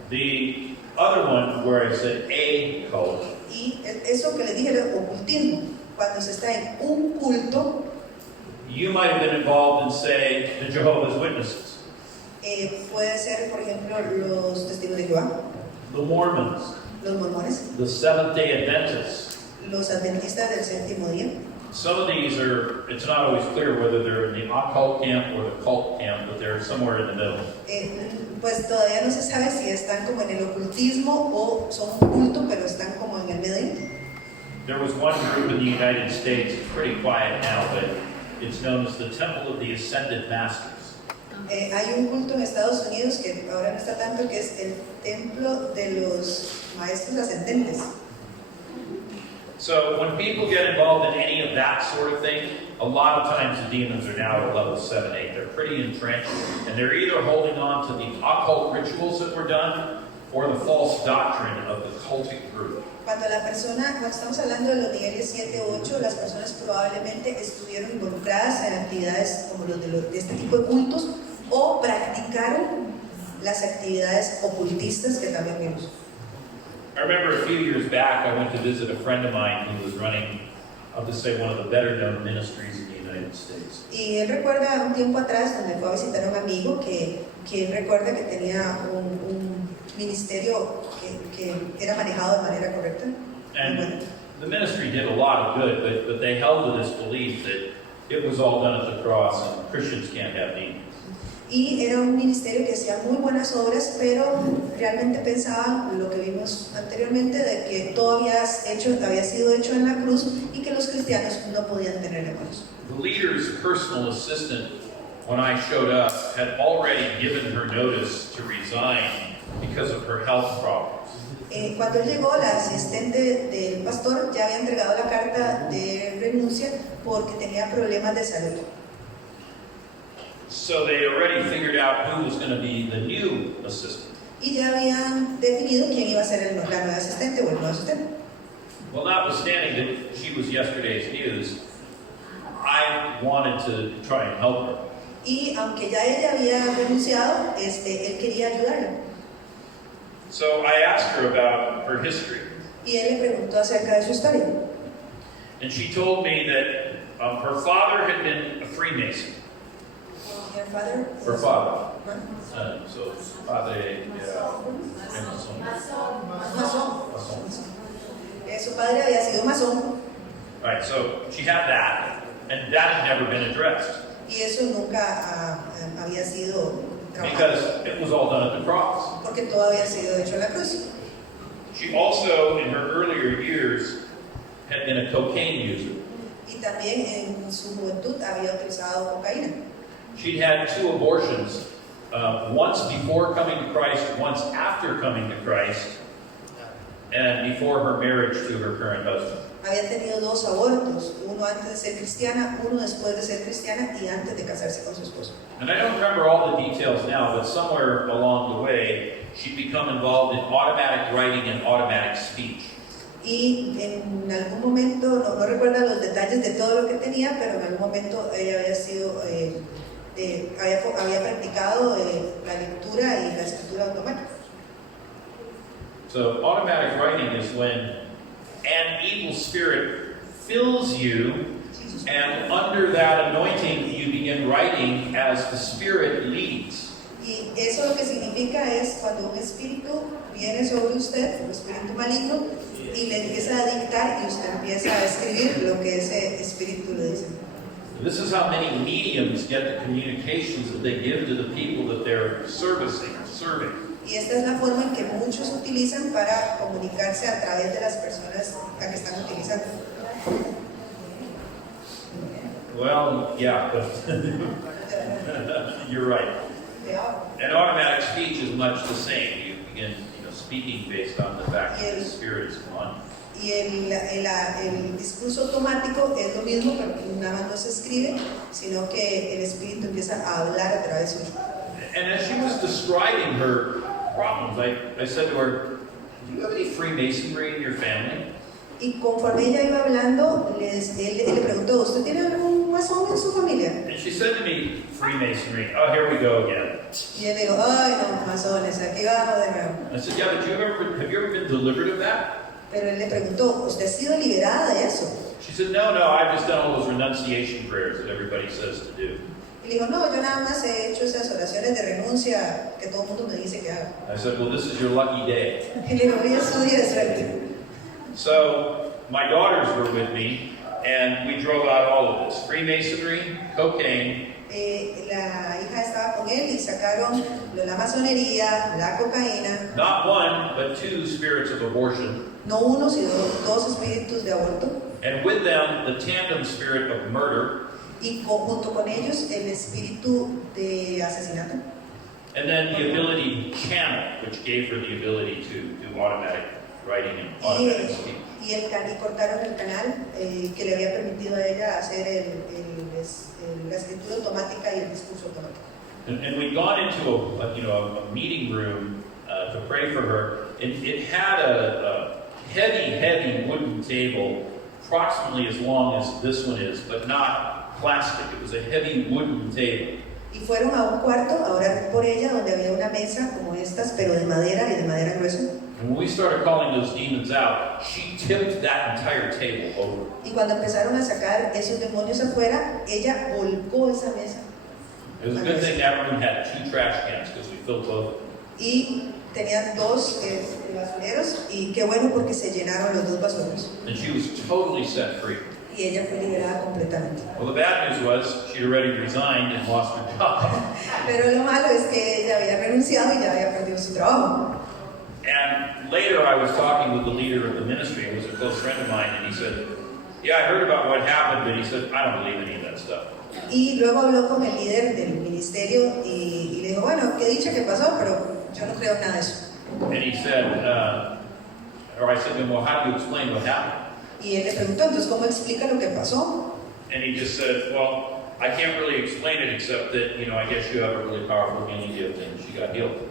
The other one, where I said a cult, Y eso que les dije era ocultismo. cuando se está en un culto, you might have been involved in, say, the Jehovah's Witnesses, puede ser, por ejemplo, los testigos de Jehová, the Mormons, los mormones, the Seventh-day Adventists. los adventistas del séptimo día. Some of these are, it's not always clear whether they're in the occult camp or the cult camp, but they're somewhere in the middle. Pues todavía no se sabe si están como en el ocultismo o son un culto, pero están como en el medio. There was one group in the United States, it's pretty quiet now, but it's known as the Temple of the Ascended Masters. Hay un culto en Estados Unidos que ahora no está tanto, que es el templo de los maestros ascendentes. So when people get involved in any of that sort of thing, a lot of times the demons are now at level 7, 8. They're pretty entrenched, and they're either holding on to the occult rituals that were done or the false doctrine of the cultic group. Cuando estamos hablando de los niveles 7, 8, las personas probablemente estuvieron involucradas en actividades como de este tipo de cultos o practicaron las actividades ocultistas que también vimos. I remember a few years back, I went to visit a friend of mine who was running, I'll just say, one of the better known ministries in the United States. Y él recuerda un tiempo atrás donde fue a visitar a un amigo que él recuerda que tenía un ministerio que era manejado de manera correcta. And the ministry did a lot of good, but they held to this belief that it was all done at the cross and Christians can't have demons. Y era un ministerio que hacía muy buenas obras, pero realmente pensaban lo que vimos anteriormente, de que todo había sido hecho en la cruz y que los cristianos no podían tener la cruz. The leader's personal assistant, when I showed up, had already given her notice to resign because of her health problems. Cuando él llegó, la asistente del pastor ya había entregado la carta de renuncia porque tenía problemas de salud. So they already figured out who was going to be the new assistant. Y ya habían definido quién iba a ser la nueva asistente o el nuevo asistente. Well, notwithstanding that she was yesterday's news, I wanted to try and help her. Y aunque ya ella había renunciado, él quería ayudarla. So I asked her about her history. Y él le preguntó acerca de su historia. And she told me that her father had been a Freemason. Her father? Her father. Huh? So, padre era masón. Masón. Su padre había sido masón. Right, so she had that, and that had never been addressed. Y eso nunca había sido trabajado. Because it was all done at the cross. Porque todo había sido hecho en la cruz. She also, in her earlier years, had been a cocaine user. Y también en su juventud había utilizado cocaína. She'd had 2 abortions, once before coming to Christ, once after coming to Christ, and before her marriage to her current husband. Había tenido 2 abortos, uno antes de ser cristiana, uno después de ser cristiana y antes de casarse con su esposo. And I don't remember all the details now, but somewhere along the way, she'd become involved in automatic writing and automatic speech. Y en algún momento, no recuerdo los detalles de todo lo que tenía, pero en algún momento ella había practicado la lectura y la escritura automática. So automatic writing is when an evil spirit fills you, and under that anointing you begin writing as the spirit leads. Y eso lo que significa es cuando un espíritu viene sobre usted, un espíritu maligno, y le empieza a dictar y usted empieza a escribir lo que ese espíritu le dice. This is how many mediums get the communications that they give to the people that they're serving. Y esta es la forma en que muchos utilizan para comunicarse a través de las personas a que están utilizando. Well, yeah, but you're right. And automatic speech is much the same. You begin, speaking based on the fact that the spirit is gone. Y el discurso automático es lo mismo, pero nada más no se escribe, sino que el espíritu empieza a hablar a través suyo. And as she was describing her problems, I said to her, "Do you have any Freemasonry in your family?" Y conforme ella iba hablando, él le preguntó, ¿usted tiene algún masón en su familia? And she said to me, "Freemasonry. Oh, here we go again." Y él dijo, ay no, masones, aquí vamos de nuevo. I said, "Yeah, but have you ever been delivered of that?" Pero él le preguntó, ¿usted ha sido liberada de eso? She said, no, I've just done all those renunciation prayers that everybody says to do. Y le dijo, no, yo nada más he hecho esas oraciones de renuncia que todo el mundo me dice que haga. I said, well, this is your lucky day. Y le dijo, hoy es su día de suerte. So my daughters were with me, and we drove out all of this. Freemasonry, cocaine, La hija estaba con él y sacaron la masonería, la cocaína, not one, but two spirits of abortion, no uno, sino dos espíritus de aborto, and with them the tandem spirit of murder, y junto con ellos el espíritu de asesinato, and then the ability to channel, which gave her the ability to do automatic writing and automatic speech. y cortaron el canal que le había permitido a ella hacer la escritura automática y el discurso automático. And we'd gone into a meeting room to pray for her. It had a heavy wooden table, approximately as long as this one is, but not plastic. It was a heavy wooden table. Y fueron a un cuarto a orar por ella, donde había una mesa como estas, pero de madera y de madera gruesa. And when we started calling those demons out, she tipped that entire table over. Y cuando empezaron a sacar esos demonios afuera, ella volcó esa mesa. It was a good thing that room had 2 trash cans because we filled both of them. Y tenían 2 basureros, y qué bueno porque se llenaron los 2 basureros. And she was totally set free. Y ella fue liberada completamente. Well, the bad news was she'd already resigned and lost her job. Pero lo malo es que ella había renunciado y ya había perdido su trabajo. And later I was talking with the leader of the ministry, who was a close friend of mine, and he said, yeah, I heard about what happened, but he said, I don't believe any of that stuff. Y luego habló con el líder del ministerio y le dijo, bueno, qué dicha que pasó, pero yo no creo en nada de eso. And he said, or I said to him, well, how do you explain what happened? Y él le preguntó, entonces, ¿cómo explica lo que pasó? And he just said, well, I can't really explain it except that, I guess you have a really powerful healing gift, and she got healed.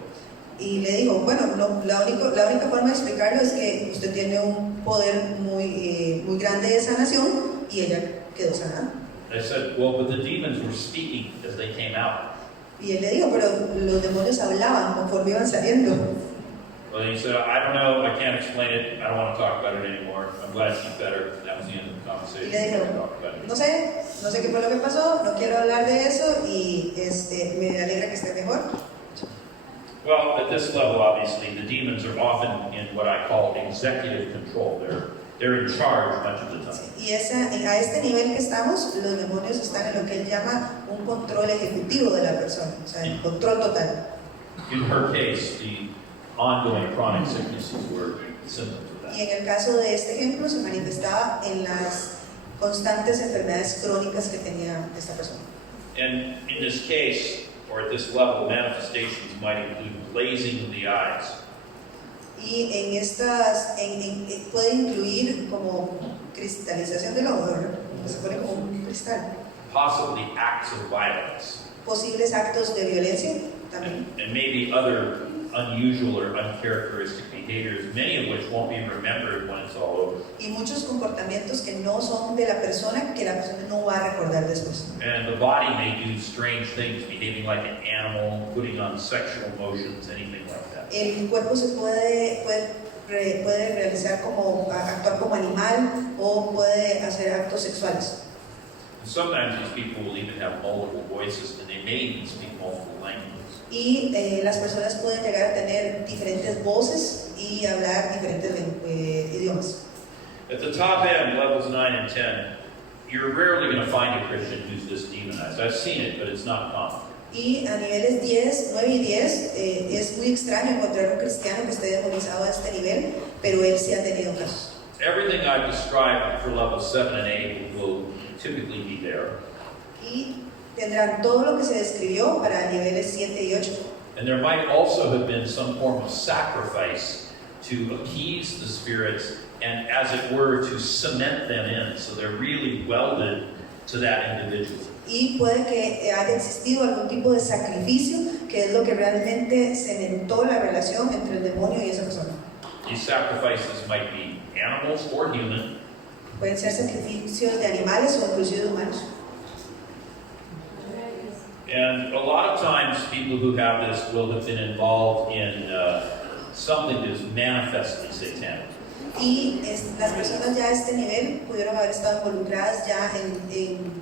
Y le dijo, bueno, la única forma de explicarlo es que usted tiene un poder muy grande de sanación y ella quedó sanada. I said, well, but the demons were speaking as they came out. Y él le dijo, pero los demonios hablaban conforme iban saliendo. Well, he said, I don't know, I can't explain it, I don't want to talk about it anymore. I'm glad she's better. That was the end of the conversation. Y le dijo, no sé qué fue lo que pasó, no quiero hablar de eso y me alegra que esté mejor. Well, at this level, obviously, the demons are often in what I call executive control. They're in charge much of the time. Y a este nivel que estamos, los demonios están en lo que él llama un control ejecutivo de la persona, o sea, el control total. In her case, the ongoing chronic sicknesses were symptoms of that. Y en el caso de este ejemplo, se manifestaba en las constantes enfermedades crónicas que tenía esta persona. And in this case, or at this level, manifestations might include glazing of the eyes, Y en estas, puede incluir como cristalización del ojo, ¿verdad? Se pone como un cristal. possibly acts of violence, Posibles actos de violencia también. and maybe other unusual or uncharacteristic behaviors, many of which won't be remembered when it's all over. Y muchos comportamientos que no son de la persona, que la persona no va a recordar después. And the body may do strange things, behaving like an animal, putting on sexual motions, anything like that. El cuerpo se puede realizar actuar como animal o puede hacer actos sexuales. And sometimes these people will even have multiple voices, and they may even speak multiple languages. Y las personas pueden llegar a tener diferentes voces y hablar diferentes idiomas. At the top end, levels 9 and 10, you're rarely going to find a Christian who's this demonized. I've seen it, but it's not common. Y a niveles 9 y 10 es muy extraño encontrar un cristiano que esté demonizado a este nivel, pero él sí ha tenido casos. Everything I've described for levels 7 and 8 will typically be there. Y tendrán todo lo que se describió para niveles 7 y 8. And there might also have been some form of sacrifice to appease the spirits and, as it were, to cement them in, so they're really welded to that individual. Y puede que haya existido algún tipo de sacrificio, que es lo que realmente cementó la relación entre el demonio y esa persona. These sacrifices might be animals or human. Pueden ser sacrificios de animales o inclusive de humanos. And a lot of times people who have this will have been involved in something that is manifestly satanic. Y las personas ya a este nivel pudieron haber estado involucradas ya en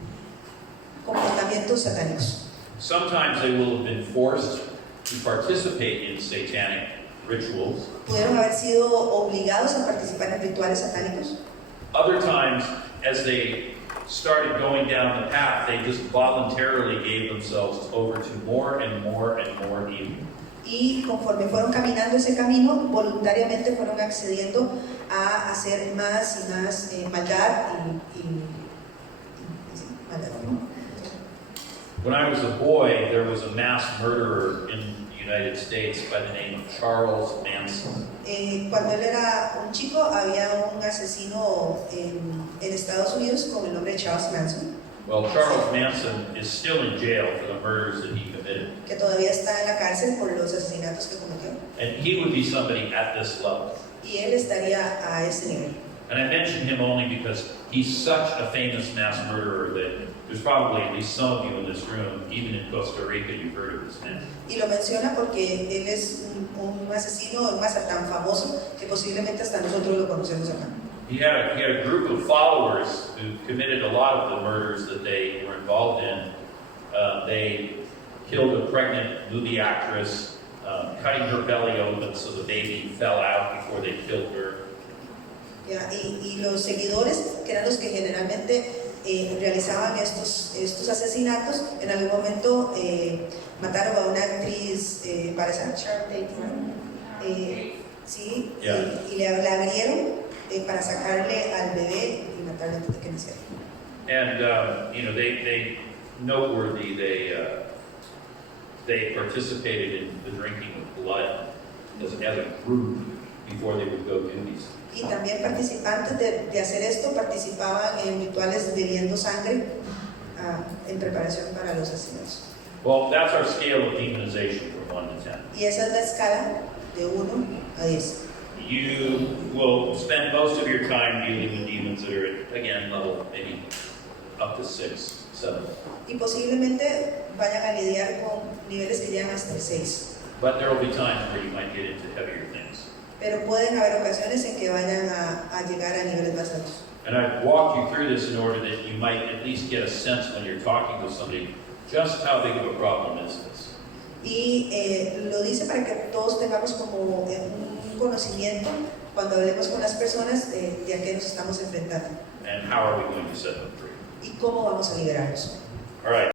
comportamientos satánicos. Sometimes they will have been forced to participate in satanic rituals. Pudieron haber sido obligados a participar en rituales satánicos. Other times, as they started going down the path, they just voluntarily gave themselves over to more and more and more evil. Y conforme fueron caminando ese camino, voluntariamente fueron accediendo a hacer más y más maldad y maldad, ¿no? When I was a boy, there was a mass murderer in the United States by the name of Charles Manson. Cuando él era un chico, había un asesino en Estados Unidos con el nombre de Charles Manson. Well, Charles Manson is still in jail for the murders that he committed. Que todavía está en la cárcel por los asesinatos que cometió. And he would be somebody at this level. Y él estaría a ese nivel. And I mention him only because he's such a famous mass murderer that there's probably at least some of you in this room, even in Costa Rica, you've heard of this man. Y lo menciona porque él es un asesino en masa tan famoso que posiblemente hasta nosotros lo conocemos acá. He had a group of followers who committed a lot of the murders that they were involved in. They killed a pregnant movie actress, cutting her belly open so the baby fell out before they killed her. Y los seguidores, que eran los que generalmente realizaban estos asesinatos, en algún momento mataron a una actriz, parece Sharon Tate, ¿no? Sí, Yeah. y le abrieron para sacarle al bebé y matarle antes de que naciera. And they noteworthy. They participated in the drinking of blood as a group before they would go do these. Y también participantes de hacer esto participaban en rituales bebiendo sangre en preparación para los asesinatos. Well, that's our scale of demonization from 1 to 10. Y esa es la escala de 1 a 10. You will spend most of your time dealing with demons that are at, again, level maybe up to 6, 7. Y posiblemente vayan a lidiar con niveles que llegan hasta el 6. But there will be times where you might get into heavier things. Pero pueden haber ocasiones en que vayan a llegar a niveles más altos. And I've walked you through this in order that you might at least get a sense when you're talking with somebody just how big of a problem is this. Y lo dice para que todos tengamos como un conocimiento cuando hablemos con las personas de a qué nos estamos enfrentando And how are we going to set them free? y cómo vamos a liberarlos. All right.